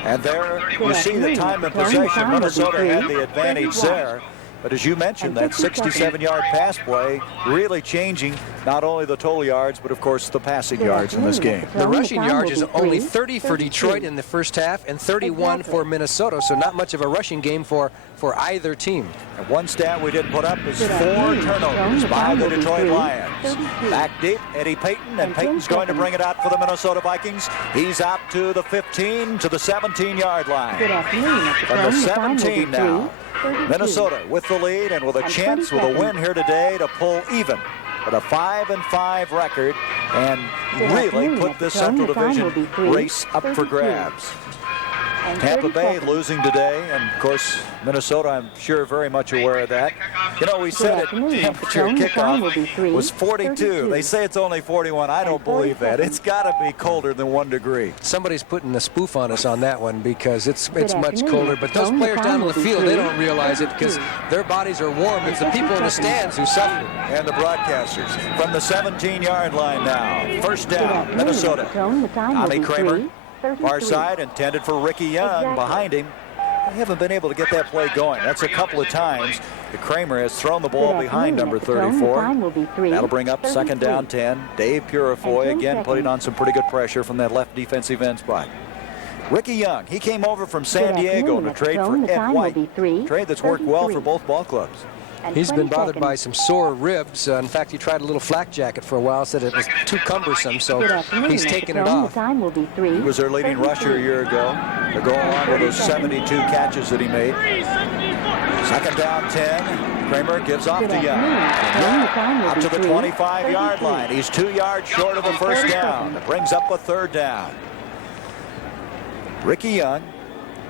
And there you see the time and possession. Minnesota had the advantage there. But as you mentioned, that 67-yard pass play really changing not only the total yards, but of course the passing yards in this game. The rushing yards is only 30 for Detroit in the first half and 31 for Minnesota, so not much of a rushing game for either team. And one stat we didn't put up is 4 turnovers by the Detroit Lions. Back deep, Eddie Payton, and Payton's going to bring it out for the Minnesota Vikings. He's out to the 15, to the 17-yard line. Good afternoon. From the 17 now. Minnesota with the lead and with a chance with a win here today to pull even with a 5-5 record and really put this Central Division race up for grabs. Tampa Bay losing today, and of course Minnesota, I'm sure, very much aware of that. You know, we said it, temperature kickoff was 42. They say it's only 41. I don't believe that. It's got to be colder than 1 degree. Somebody's putting a spoof on us on that one because it's much colder. But those players down on the field, they don't realize it because their bodies are warm. It's the people in the stands who suffer. And the broadcasters from the 17-yard line now. First down, Minnesota. Tommy Kramer. Far side intended for Ricky Young behind him. They haven't been able to get that play going. That's a couple of times. The Kramer has thrown the ball behind number 34. That'll bring up second down 10. Dave Purifoy again putting on some pretty good pressure from that left defensive end spot. Ricky Young, he came over from San Diego to trade for Ed White. Trade that's worked well for both ball clubs. He's been bothered by some sore ribs. In fact, he tried a little flak jacket for a while, said it was too cumbersome, so he's taken it off. He was their leading rusher a year ago. They're going along with those 72 catches that he made. Second down 10. Kramer gives off to Young. Out to the 25-yard line. He's 2 yards short of the first down. It brings up a third down. Ricky Young.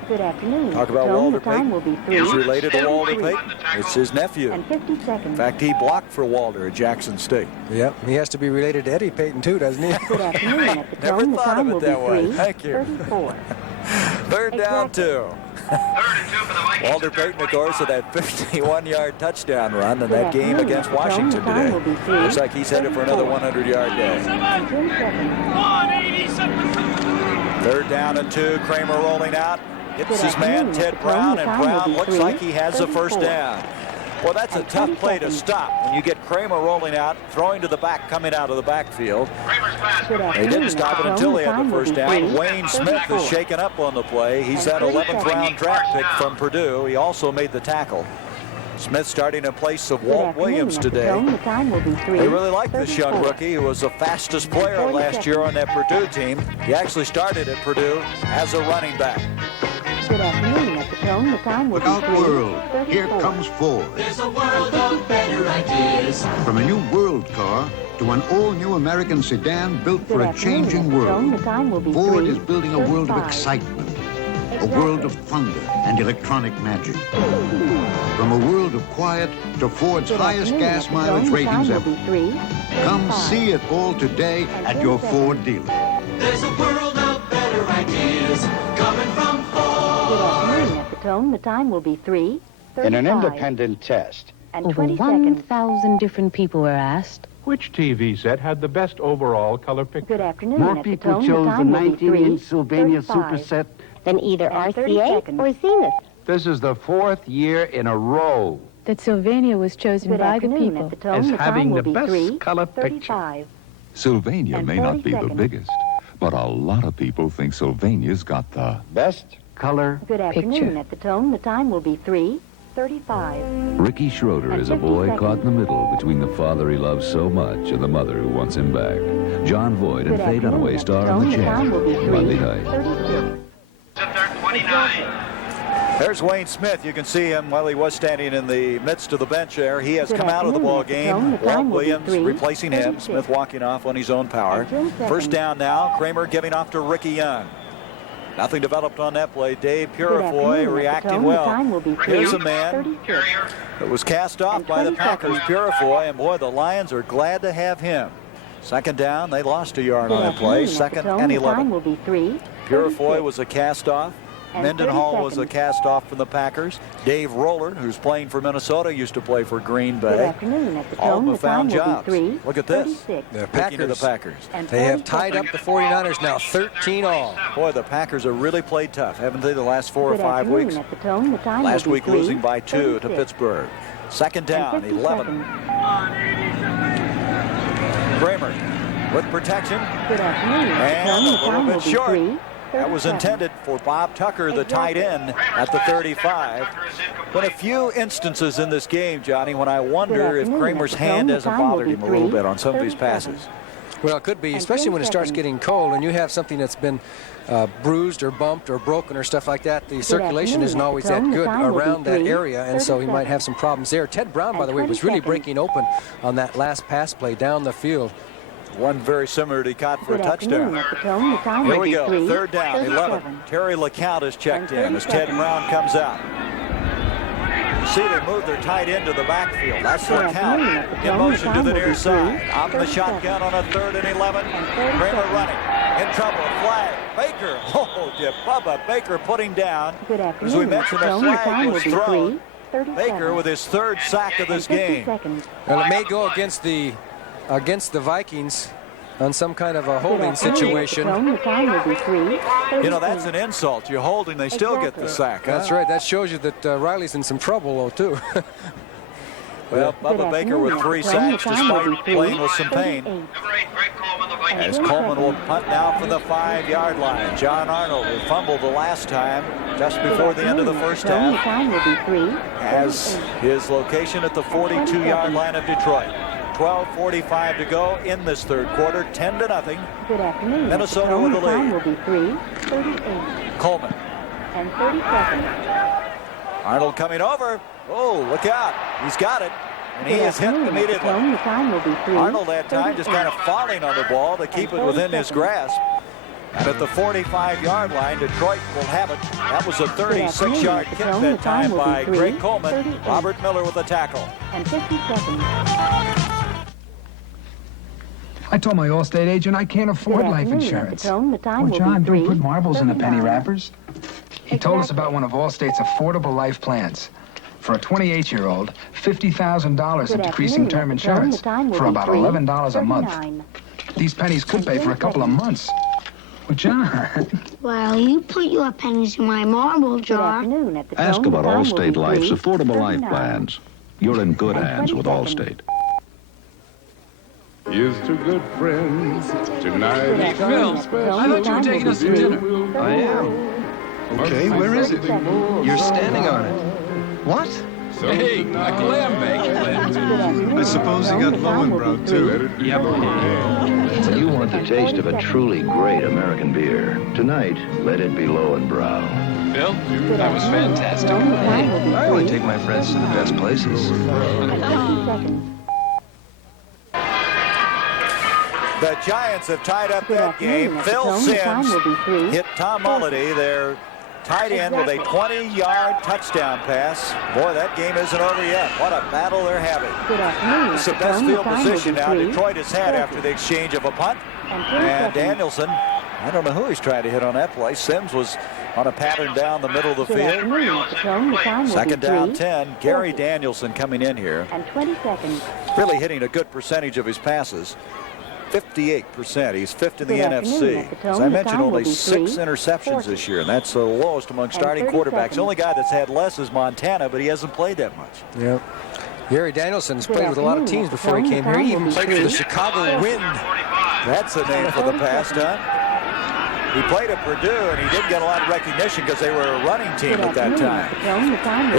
Good afternoon. Talk about Walter Payton. He's related to Walter Payton. It's his nephew. And 50 seconds. In fact, he blocked for Walter at Jackson State. Yep, he has to be related to Eddie Payton too, doesn't he? Good afternoon. At the Never tone, thought the of time it that will way. be Thank you. 34. Third down 2. Walter Payton, of course, with that 51-yard touchdown run in that game against Washington today. Looks like he's headed for another 100-yard day. Third down and 2. Kramer rolling out. Hits his man, Ted Brown, and Brown looks like he has the first down. Well, that's a tough play to stop when you get Kramer rolling out, throwing to the back, coming out of the backfield. They didn't stop it until he had the first down. Wayne Smith is shaken up on the play. He's that 11th round draft pick from Purdue. He also made the tackle. Smith starting in place of Walt Williams today. They really like this young rookie who was the fastest player last year on that Purdue team. He actually started at Purdue as a running back. Good afternoon. At the tone, the time will Look be out, 3, world. Here 34. comes Ford. There's a world of better ideas. From a new world car to an all-new American sedan built for a changing world, Ford is building a world of excitement, a world of thunder and electronic magic. From a world of quiet to Ford's highest gas mileage ratings ever. Come see it all today at your Ford dealer. There's a world of better ideas coming from Ford. At the tone, the time will be 3, 35. In an independent test, and over 20 seconds. 1,000 different people were asked. Which TV set had the best overall color picture? Good afternoon. More at people the tone, chose the time will be 19-inch 3, Sylvania 35. Super Set Than either And 30 RCA seconds. or Zenith. This is the 4th year in a row That Sylvania was chosen Good by the afternoon. people. At the tone, as the having time the will be best 3, color picture. 35. Sylvania And may 40 not be seconds. the biggest, but a lot of people think Sylvania's got the best color Good afternoon. Picture. At the tone, the time will be 3, 35. Ricky Schroeder is a boy caught in the middle between the father he loves so much and the mother who wants him back. John Voight and Good Faye afternoon. Dunaway At star the in tone, The the time will be Champ, 3, Monday night. 36. Third 29. There's Wayne Smith. You can see him while he was standing in the midst of the bench there. He has Good come out of the afternoon. ball At the game. tone, the Walt time will be Williams 3, replacing him. 36. Smith walking off on his own power. And 10 seconds. First down now. Kramer giving off to Ricky Young. Nothing developed on that play. Dave Good Purifoy afternoon. At the reacting tone, well. The time will be 3, Here's a man 36. that was cast off And by the 20 Packers, seconds. Purifoy, and boy, the Lions are glad to have him. Second down. They lost a yard Good on that play. afternoon. At the Second tone, and the 11. time will be 3, Purifoy 36. was a cast off. And Mendenhall 30 was a seconds. cast off from the Packers. Dave Roller, who's playing for Minnesota, used to play for Green Good Bay. afternoon. At the All of tone, them the found time will jobs. be 3, Look at this. 36. The Speaking of the Packers. And They have 40 tied up seconds. the 49ers now 13 all. Boy, the Packers have really played tough, haven't they, the last 4 or Good 5 afternoon. weeks? At the tone, the time Last will be week 3, losing by 2 to 36. Pittsburgh. Second down, And 50 11. seconds. Kramer with protection. Good afternoon. At And the tone, a the little time will bit be short. 3, That was 37. intended for Bob Tucker, the tight end, at the 35. But a few instances in this game, Johnny, when I wonder if afternoon. Kramer's At the hand tone, the hasn't time will bothered be him a little 3, bit on some of these 37. passes. Well, it could be, And especially 10 when it starts seconds. getting cold and you have something that's been bruised or bumped or broken or stuff like that. The circulation afternoon. isn't At the always tone, that the good time will be around that 3, area, and so he might 37. have some problems there. Ted Brown, by And the way, 20 was really seconds. breaking open on that last pass play down the field. One very similar he caught for Good a touchdown. afternoon. At the tone, the time Here will we be go, 3, third down, 11. 37. Terry LeCount is checked And in 30 as Ted seconds. Brown comes out. You see they moved their tight end to the backfield. That's Good LeCount afternoon. At the in tone, motion to time the will near be side. 3, On the 37. shotgun on a 3rd and 11. And 30 Kramer seconds. running. In trouble. Flag. Baker. Oh, Bubba Baker putting down. Good As afternoon. we At the mentioned, the tone, the time flag will was be thrown. 3, 37. Baker with his 3rd sack of this And 50 game. seconds. Well, it may go against the Vikings on some kind of a Good holding afternoon. situation. At the tone, the time will be 3, 38. You know, that's an insult. You're holding, they still get the Exactly. sack. Huh? That's right. That shows you that Riley's in some trouble, though, too. Well, Good Bubba Baker with afternoon. 3 At the tone, the sacks time will be despite 3, playing with some pain. 38. Number 8, Greg Coleman, the Vikings. As 20 Coleman will seconds. punt now from the 5-yard line. John Arnold who fumbled the last time just Good before the end of the afternoon. first At the tone, the half. time will be 3, Has 38. his location at the 42-yard line of Detroit. 12:45 to go in this 3rd quarter. 10-0. Good afternoon. Minnesota At the tone, with the time lead. will be 3, 38. Coleman. And 30 seconds. Arnold coming over. Oh, look out. He's got it. And he Good is hit afternoon. At the immediately. tone, the time will be 3, Arnold that time just 38. kind of falling on the ball to keep it And 30 within his seconds. grasp. And at the 45-yard line, Detroit will have it. That was a afternoon. 36-yard At the kick tone, that the time time will be by 3, Greg Coleman. 38. Robert Miller with the tackle. And 50 seconds. I told my Allstate agent I can't afford Good life afternoon. insurance. At the tone, the time Well, will John, be 3, don't put marbles in the penny 39. wrappers. He told us about one of Allstate's affordable life plans. For a 28-year-old, $50,000 in Good decreasing afternoon. term At the tone, insurance the time will for be about 3, $11 a month. 39. These pennies could pay for a couple of months. Well, John, Well, you put your pennies in my marble Good jar. afternoon. At the Ask tone, the about time will Allstate be Life's 3, affordable life 39. plans. You're in good And hands 20 with seconds. Allstate. Here's to good friends. Tonight Good is afternoon. At the tone, the time will be 3, 39. I am. Okay, where is it? You're standing on it. What? Hey, a clam bake. I suppose you got Lowenbrow, too. Yep. When you want the taste of a truly great American beer, tonight, let it be Lowenbrow. Bill, that was fantastic. Hey, I only take my friends to the best places. The Giants have tied up that game. Phil Simms hit Tom Mulledy, their tight end, with a 20-yard touchdown pass. Boy, that game isn't over yet. What a battle they're having. It's the best field position now Detroit has had after the exchange of a punt. And Danielson, I don't know who he's trying to hit on that play. Simms was on a pattern down the middle of the field. Second down 10. Gary Danielson coming in here. And 20 seconds. Really hitting a good percentage of his passes. 58%. He's fifth in the NFC. As I mentioned, only 6 interceptions this year, and that's the lowest among starting quarterbacks. The only guy that's had less is Montana, but he hasn't played that much. Yep. Gary Danielson's played with a lot of teams before he came here. He even played for the Chicago Wind. That's the name for the past, huh? He played at Purdue, and he didn't get a lot of recognition because they were a running team at that time.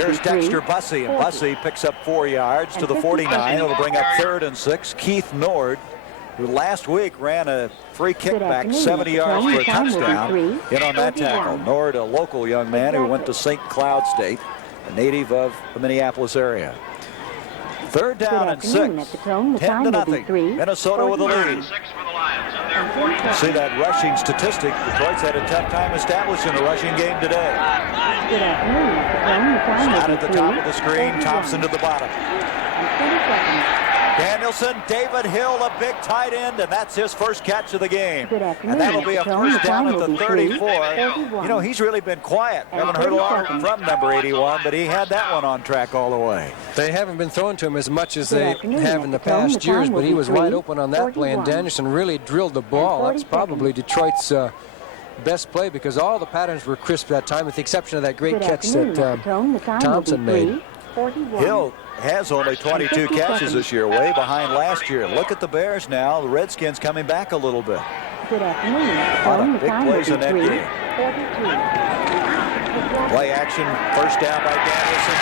Here's Dexter Bussey, and Bussey picks up 4 yards to the 49. It'll bring up 3rd and 6. Keith Nord, who last week ran a free kickback 70 yards for a touchdown, in on that tackle. Nord, a local young man who went to St. Cloud State, a native of the Minneapolis area. 3rd down and 6, 10-0. Minnesota with the lead. See that rushing statistic. Detroit's had a tough time establishing the rushing game today. Scott at the top of the screen, Thompson to the bottom. Danielson, David Hill, a big tight end, and that's his first catch of the game. And that'll be a first down at the 34. You know, he's really been quiet. Haven't heard a lot from number 81, but he had that one on track all the way. They haven't been throwing to him as much as they have in the past years, but he was wide open on that play, and Danielson really drilled the ball. That's probably Detroit's best play because all the patterns were crisp that time, with the exception of that great catch that Thompson made. Hill has only 22 catches this year, way behind last year. Look at the Bears now. The Redskins coming back a little bit. Good afternoon. A lot of big plays in that game. Play action, first down by Danielson.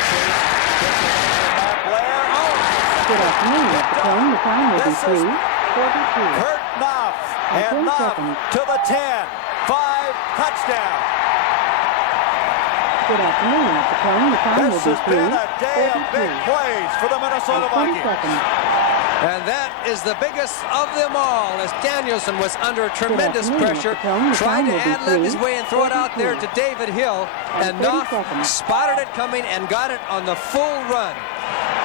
Good afternoon. At the tone, the time will be 3:42. Kurt Knopf, and Knopf to the 10. 5, touchdown. Good afternoon. At the tone, the time will be 3:42. This has been a day of big plays for the Minnesota Vikings. And that is the biggest of them all, as Danielson was under tremendous pressure, trying to ad-lib his way and throw it out there to David Hill, and Knopf spotted it coming and got it on the full run.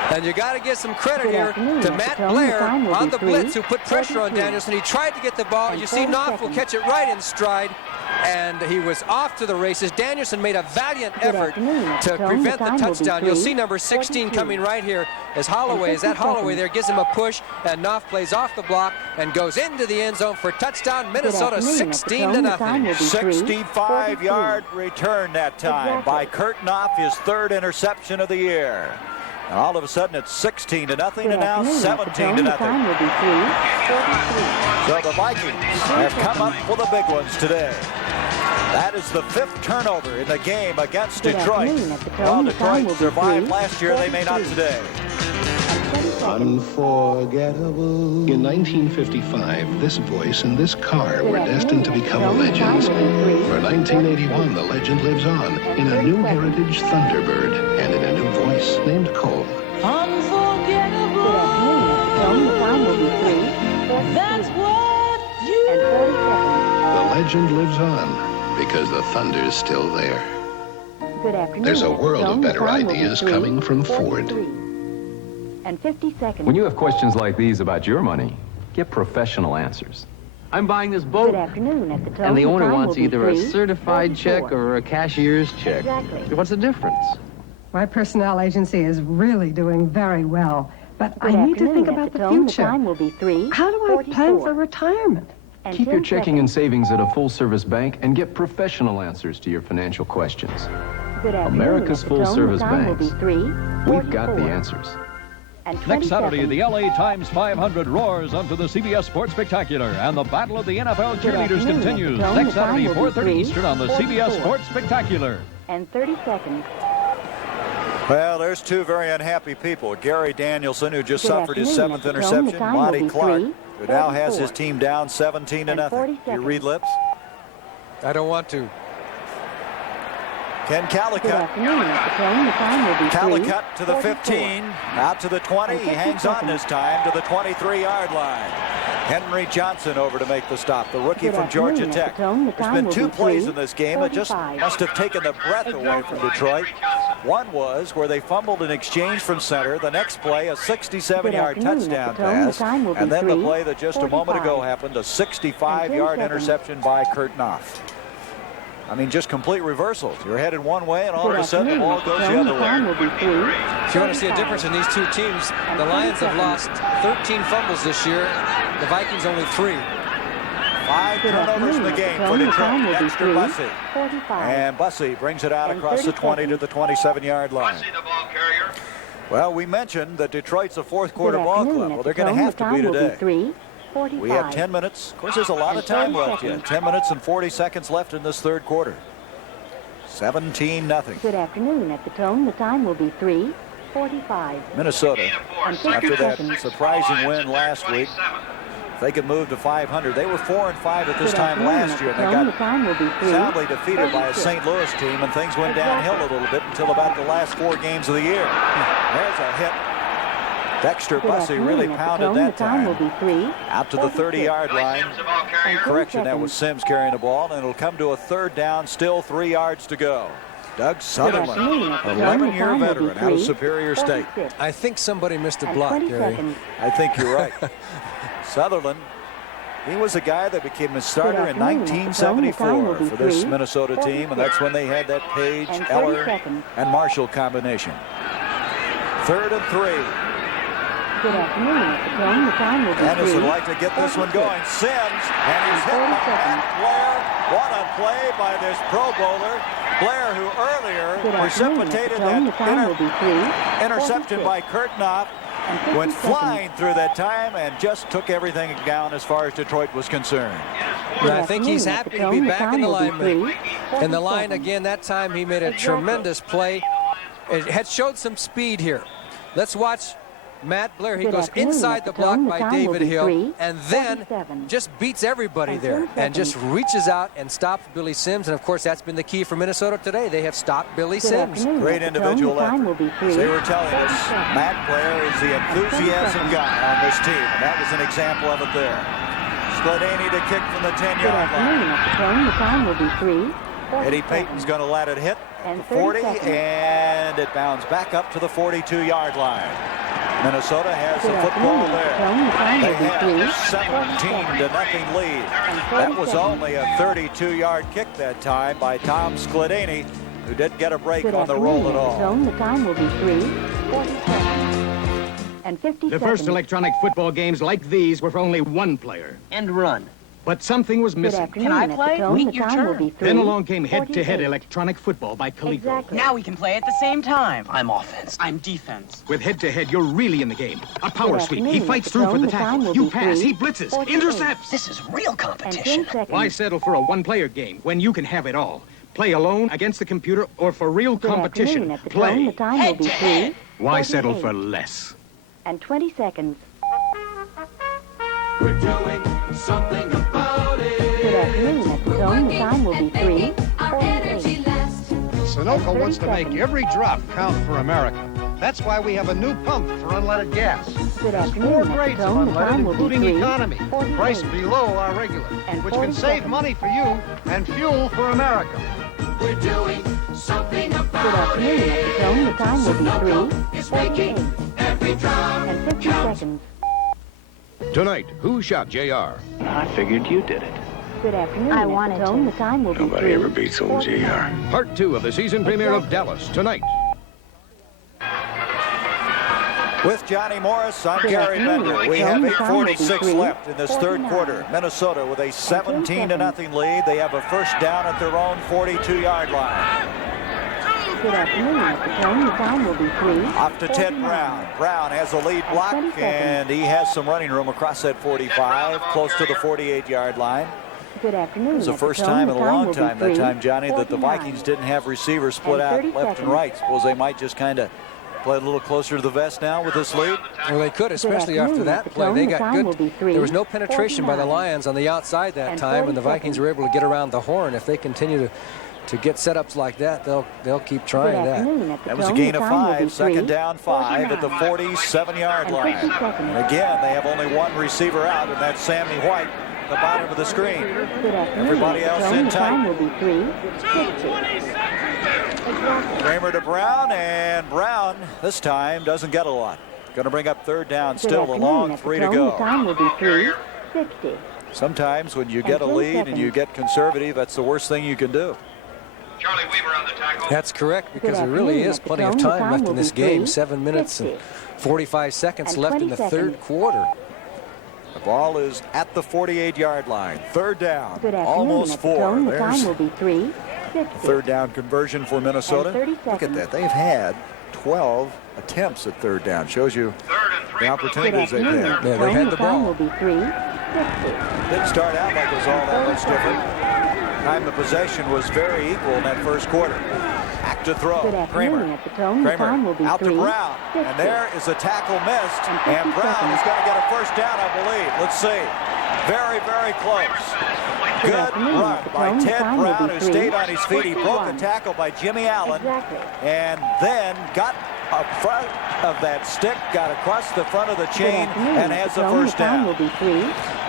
And you got to give some credit here to Matt Blair on the blitz, who put pressure on Danielson. He tried to get the ball. You see Knopf will catch it right in stride, and he was off to the races. Danielson made a valiant effort to prevent the touchdown. You'll see number 16 coming right here as Holloway. Is that Holloway there? Gives him a push, and Knopf plays off the block and goes into the end zone for touchdown. Minnesota 16-0. 65-yard return that time by Kurt Knopf, his 3rd interception of the year. And all of a sudden it's 16-0, and now 17-0. So the Vikings have come up with the big ones today. That is the 5th turnover in the game against Detroit. Well, Detroit survived last year. They may not today. Unforgettable. In 1955, this voice and this car were destined to become legends. For 1981, the legend lives on in a new heritage Thunderbird and in a new voice named Cole. Unforgettable. That's what you. The legend lives on because the Thunder's still there. There's a world of better ideas coming from Ford. And 50 seconds. When you have questions like these about your money, get professional answers. I'm buying this boat. Good afternoon. At the tone, And the owner wants will be either a certified check or a cashier's check. Exactly. What's the difference? My personnel agency is really doing very well, but Good I need to afternoon. think At about the the tone, future. The time will be 3:44. How do I plan for retirement? And Keep 10 your checking seconds. and savings at a full-service bank and get professional answers to your financial questions. Good afternoon. America's At the tone, full-service the time will banks. be 3:44. We've got the answers. And 20 Next Saturday, seconds. the LA Times 500 roars onto the CBS Sports Spectacular, and the battle of the NFL cheerleaders afternoon. continues At the tone, next the time Saturday, will be 4:30 Eastern on the CBS 3:44. Sports Spectacular. And 30 seconds. Well, there's two very unhappy people. Gary Danielson, who just suffered his 7th interception. Monty Clark, who now has his team down 17-0. Do you read lips? I don't want to. Ken Callicutt. Callicutt to the 15, out to the 20. He hangs on this time to the 23-yard line. Henry Johnson over to make the stop, the rookie from Georgia Tech. There's been two plays in this game that just must have taken the breath away from Detroit. One was where they fumbled an exchange from center. The next play, a 67-yard touchdown pass. And then the play that just a moment ago happened, a 65-yard interception by Kurt Knopf. I mean, just complete reversals. You're headed one way, and all of a sudden the ball goes the other way. If you want to see a difference in these two teams, the Lions have lost 13 fumbles this year. The Vikings only 3. 5 turnovers in the game for Detroit. Dexter Bussey. And Bussey brings it out across the 20 to the 27-yard line. Well, we mentioned that Detroit's a fourth-quarter ball club. Well, they're going to have to be today. We have 10 minutes. Of course, there's a lot of time left yet. 10 minutes and 40 seconds left in this third quarter. 17-0. Good afternoon. At the tone, the time will be 3:45. Minnesota, after that surprising win last week, they could move to 500. They were 4-5 at this time last year. They got soundly defeated by a St. Louis team, and things went downhill a little bit until about the last 4 games of the year. There's a hit. Dexter Bussey really pounded that time. Out to the 30-yard line. Correction, that was Sims carrying the ball, and it'll come to a third down, still 3 yards to go. Doug Sutherland, 11-year veteran out of Superior State. I think somebody missed a block, Gary. I think you're right. Sutherland, he was a guy that became a starter in 1974 for this Minnesota team, and that's when they had that Page, Eller, and Marshall combination. 3rd and 3. Good afternoon. At the tone, the time will be 3:46. Anderson would like to get this one going. Sims, and he's hit by Matt Blair. What a play by this Pro Bowler. Blair, who earlier precipitated that interception by Kurt Knopf, went flying through that time and just took everything down as far as Detroit was concerned. I think he's happy to be back in the line. In the line again, that time he made a tremendous play. It had showed some speed here. Let's watch Matt Blair. He goes inside the block by David Hill and then just beats everybody there and just reaches out and stops Billy Sims. And of course, that's been the key for Minnesota today. They have stopped Billy Sims. Great individual effort. As they were telling us, Matt Blair is the enthusiasm guy on this team, and that was an example of it there. Skladany to kick from the 10-yard line. Eddie Payton's going to let it hit the 40, and it bounds back up to the 42-yard line. Minnesota has the football there. They have a 17-0 lead. That was only a 32-yard kick that time by Tom Skladany, who didn't get a break on the roll at all. The time will be 3:47. The first electronic football games like these were for only one player. And run. But something was missing. Can I play? Wait your turn. Then along came head-to-head electronic football by Coleco. Now we can play at the same time. I'm offense. I'm defense. With head-to-head, you're really in the game. A power sweep. He fights through for the tackle. You pass. He blitzes. Intercepts. This is real competition. Why settle for a one-player game when you can have it all? Play alone, against the computer, or for real competition. Play. Head-to-head. Why settle for less? And 20 seconds. We're doing something about it. Good afternoon. At the tone, the time will be 3:48. Sunoco wants to make every drop count for America. That's why we have a new pump for unleaded gas. Good There's afternoon. 4 grades of unleaded, including economy, priced below our regular, which can save money for you and fuel for America. We're doing something Good about afternoon. At the tone, the time will be It's making 3:48. every drop And 50 seconds. Tonight, Who Shot JR? I figured you did it. Good afternoon. At the tone, the time will be Nobody ever beats old JR. Part 2 of the season premiere of Dallas tonight. With Johnny Morris, I'm Gary Bender. We have 8:46 left in this third quarter. Minnesota with a 17-0 lead. They have a first down at their own 42-yard line. Good afternoon. At the tone, the time will be 3. Off to Ted Brown. Brown has a lead block, and he has some running room across that 45, close to the 48-yard line. Good afternoon. It was the first time in a long time that time, Johnny, that the Vikings didn't have receivers split out left and right. Suppose they might just kind of play a little closer to the vest now with this lead? Well, they could, especially after that play. They got good. There was no penetration by the Lions on the outside that time, and the Vikings were able to get around the horn. If they continue to get setups like that, they'll keep trying that. That was a gain of 5, second down 5 at the 47-yard line. And again, they have only one receiver out, and that's Sammy White, the bottom of the screen. Everybody else in tight. Kramer to Brown, and Brown this time doesn't get a lot. Going to bring up third down still, a long 3 to go. Sometimes when you get a lead and you get conservative, that's the worst thing you can do. Charlie Weaver on the tackle. That's correct, because there really is plenty of time left in this game. 7 minutes and 45 seconds left in the third quarter. The ball is at the 48-yard line. Third down, almost 4. There's third down conversion for Minnesota. Look at that. They've had 12 attempts at third down. Shows you the opportunities they've had. Yeah, they had the ball. Didn't start out like it was all that much different. Time of possession was very equal in that first quarter. Back to throw. Kramer out to Brown. And there is a tackle missed. And Brown is going to get a first down, I believe. Let's see. Very, very close. Good run by Ted Brown, who stayed on his feet. He broke a tackle by Jimmy Allen. And then got up front of that stick, got across the front of the chain, and has the first down.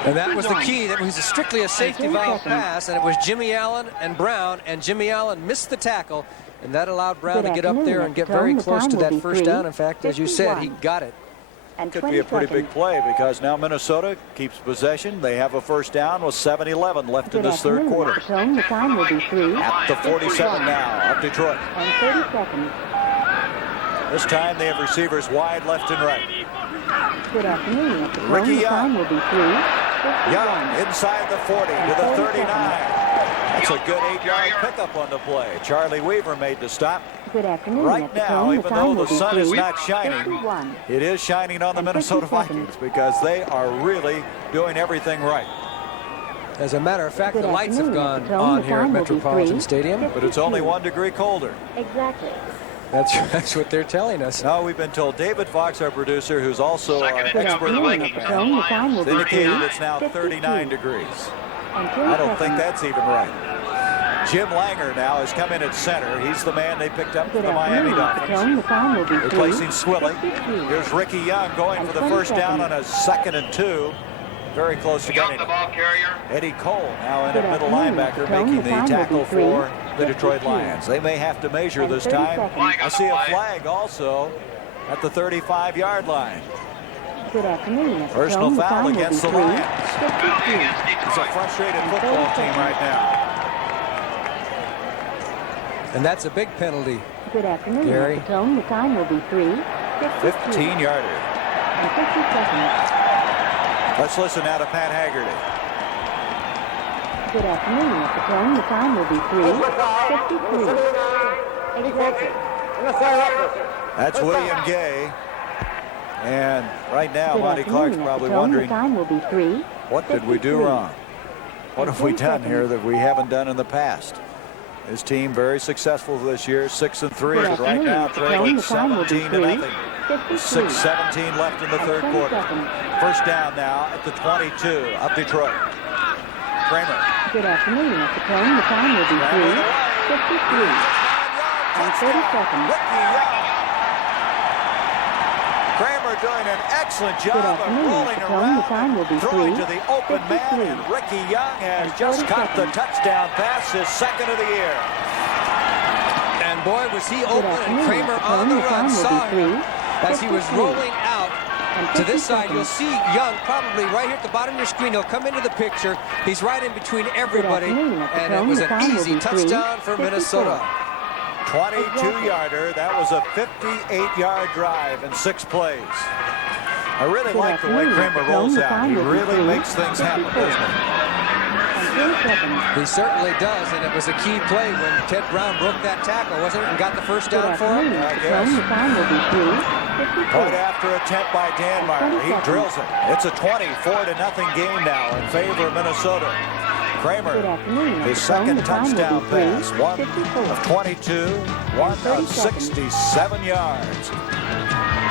And that was the key. That was strictly a safety valve pass, and it was Jimmy Allen and Brown, and Jimmy Allen missed the tackle, and that allowed Brown to get up there and get very close to that first down. In fact, as you said, he got it. Could be a pretty big play, because now Minnesota keeps possession. They have a first down with 7:11 left in this third quarter. At the 47 now, up Detroit. This time they have receivers wide left and right. Good afternoon. Ricky Young. Young inside the 40 to the 39. That's a good 8-yard pickup on the play. Charlie Weaver made the stop. Good afternoon. Right now, even though the sun is not shining, it is shining on the Minnesota Vikings, because they are really doing everything right. As a matter of fact, the lights have gone on here at Metropolitan Stadium. But it's only 1 degree colder. Exactly. That's what they're telling us. No, we've been told. David Fox, our producer, who's also our expert in weather, indicated it's now 39 degrees. I don't think that's even right. Jim Langer now has come in at center. He's the man they picked up for the Miami Dolphins, replacing Swilly. Here's Ricky Young going for the first down on a 2nd and 2. Very close to getting it. Eddie Cole now in at middle linebacker, making the tackle for the Detroit Lions. They may have to measure this time. I see a flag also at the 35-yard line. Good afternoon. Personal foul against the Lions. It's a frustrated football team right now. And that's a big penalty. Good afternoon. Gary. The time will be 15-yarder. And 50 seconds. Let's listen now to Pat Haggerty. Good afternoon. The time will be 3:53. Exactly. That's William Gay. And right now, Monty Clark's probably wondering, the time will be 3. What did we do wrong? What have we done here that we haven't done in the past? His team very successful this year, 6-3, but right now trailing 17-0. 6:17 left in the third quarter. First down now at the 22 of Detroit. Kramer. Good afternoon. The time will be 3:53. And 30 seconds. Kramer doing an excellent job of rolling around, throwing to the open man, and Ricky Young has just caught the touchdown pass, his 2nd of the year. And boy, was he open, and Kramer on the run saw him as he was rolling out to this side. You'll see Young probably right here at the bottom of your screen. He'll come into the picture. He's right in between everybody, and it was an easy touchdown for Minnesota. 22-yarder. That was a 58-yard drive in 6 plays. I really like the way Kramer rolls out. He really makes things happen, doesn't he? He certainly does, and it was a key play when Ted Brown broke that tackle, wasn't it, and got the first down for him? I guess. Point after attempt by Danmar. He drills it. It's a 24-0 game now in favor of Minnesota. Kramer, his second touchdown pass, 1 of 22, 1 of 67 yards.